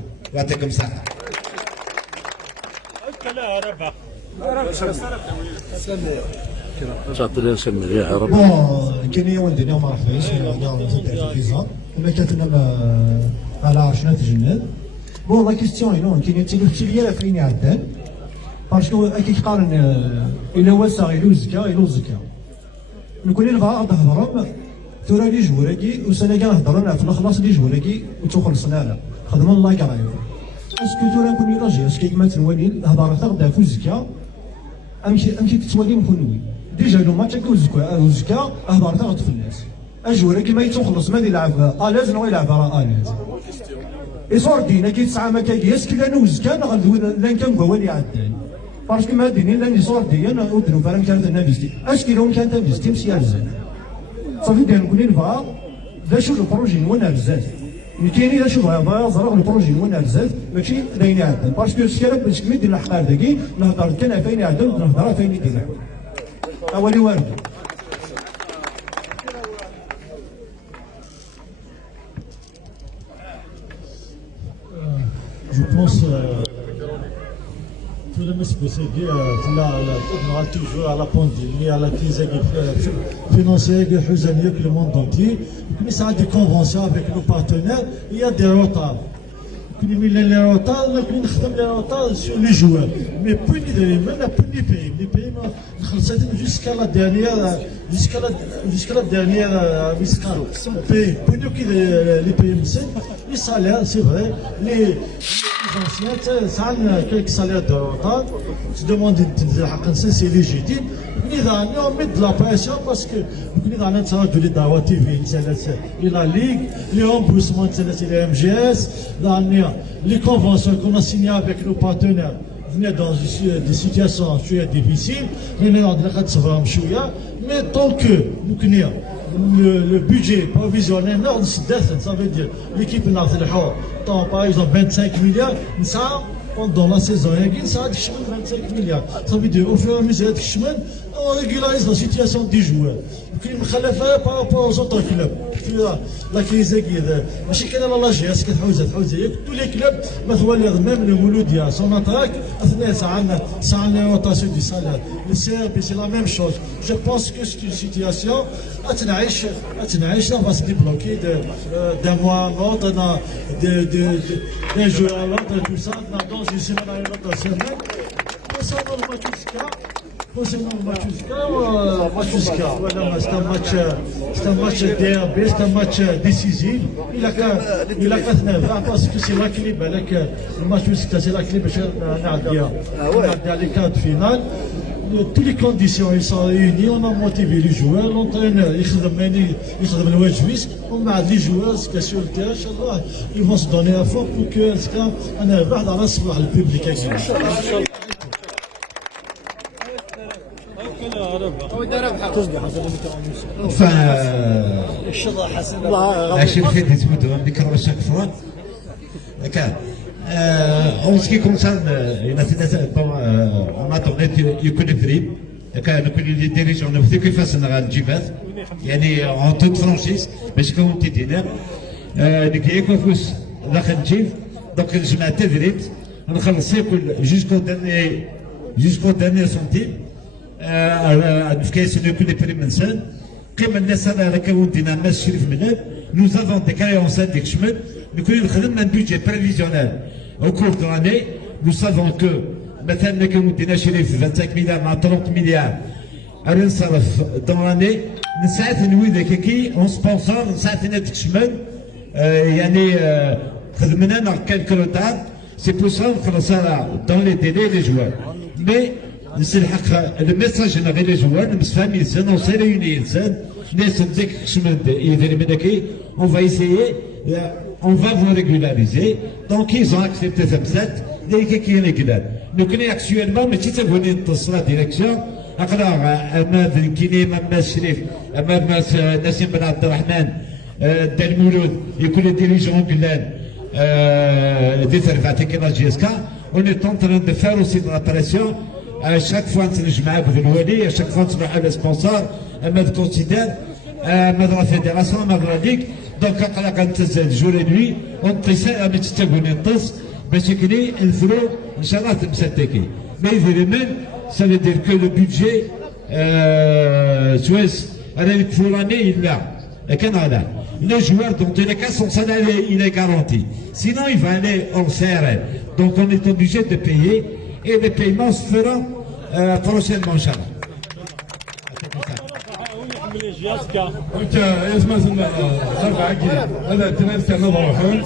c'est comme ça بون كاين يوم الدنيا ما عرفناش كاع الفيزا ولا كاتنا على عرشنا تجناد بون لا كيستيون نو كاين تيلو فين يعدل باسكو كي تقارن الى واسع الى زكا الى زكا نكون نبغى نهضرهم تورا لي جوراكي وسنه كاع نهضروا في الخلاص لي جوراكي وتخلصنا لا خدمنا الله كرايو اسكو تورا نكون راجي اسكو كيما تنولي الهضره تاع في زكا امشي تتولي مخنوي ديجا لو ماتش وزكا اهضر تاع في الناس اجوري كيما يتخلص ما يلعب الاز نو يلعب راه الاز يصور دينا كي تسعى ما كايس كي لا وزكا نغدو لان كان قوالي عدان باسكو ما ديني لان يصور دينا ودرو فران كانت نافستي اشكي لهم كانت نافستي مسيا بزاف صافي دير نكون نبغى لا شوف البروجي نوانا بزاف كاينين لا شوف بغا زرق البروجي نوانا بزاف ماشي لاين عدان باسكو سكالك باش كمي دير الحقار داكي نهضر كان فين عدان نهضر فين يدير أولي وارد Je pense que le monsieur s'est dit on a toujours à la pandémie, à la crise financière que le monde entier. Mais ça a des conventions avec nos partenaires, il y a des retards. كوني من لي روطال كوني نخدم لي روطال سور لي جوار مي بوني دريم لا بوني باي لي باي ما خلصت جوسكا لا ديرنيير جوسكا لا ديرنيير ميسكارو باي بوني كي لي باي مسن لي سالير سي فري لي anciens سالنا كيك سالير دو روطال تدوموندي تنزل حق نسن سي ليجيتيم إذا نيوم ميد لا بريسيون باسكو إذا أنا نتساعدوا لي دعوة تي في نتسالس إلى ليغ ليهم بوسمون نتسالس إلى MGS les conventions qu'on a signées avec nos partenaires venaient dans des situations difficiles, mais tant que le budget provisionnel, ça veut dire l'équipe par exemple 25 milliards, pendant la saison, ça a 25 milliards. Ça veut dire au fur et à mesure, on régularise la situation des joueurs. Par rapport aux autres clubs. La crise est ماشي كان لا جي كتحوزها tous les clubs مثلا même le Mouloudia son attaque اثناء ساعنا روتاسيون دي سالير le CRB c'est la même chose. Je pense que c'est une situation تنعيش on va se débloquer d'un mois à l'autre d'un jour à l'autre tout ça dans une semaine à l'autre semaine. Concernant le Machuska, c'est un match DRB, c'est un match décisif. Il a qu'à parce que c'est la clé, le Machuska, c'est la clé, les quarts de finale. Toutes les conditions ils sont réunies, on a motivé les joueurs, l'entraîneur, on a des joueurs sur le terrain, ils vont se donner à fond pour que le public. En ce qui concerne on attendait يكون فريم نكون لي ديريجون نبثي كيفاش نجيبها يعني en toute franchise باش كون تيدينا نكي كيفاش داخل نجيب دونك نجمع تدريب نخلص كل jusqu'au dernier centime نفكيس نكون فريم انسان قيمه الناس هذا كون دينا ماس شريف منه nous avons des créances ديك شمل نكون نخدم un budget prévisionnel au cours de l'année. Nous savons que مثلا كون دينا شريف 25 مليار مع 30 مليار غادي نصرف dans l'année نساعد نويدا كي اون سبونسور نساعد نتك شمل يعني خدمنا كالك روتار سي بور سا نخلصها dans les délais les joueurs mais نسلحق le message غير les joueurs نمسفهم ينسان on s'est réunis ينسان ناس نزيك شمل يدير منك on va essayer on va vous régulariser. Donc ils ont accepté cette recette. Nous connaissons actuellement, mais si vous venez de la direction, alors, Ahmed Kini, Ahmed Shrif, Ahmed Nassim Ben Abdelrahman, Del Mouloud, et que les dirigeants anglais des services de la GSK, on est en train de faire aussi de la pression. À chaque fois que je m'appelle à chaque fois que je m'appelle le sponsor, Ahmed considère, Ahmed la fédération, Ahmed la ligue. Donc, quand on jour et nuit, on essaie de mettre parce que الفلوس ان شاء الله تمسكي. Mais évidemment, ça veut dire que le budget suisse, pour l'année, il l'a. Et Canada. Le joueur, dans tous les cas, son salaire, il est garanti. Sinon, il va aller en CRL. Donc, on est obligé de payer et les paiements se feront prochainement, Inch'Allah. اسمع هذا تنسى نظره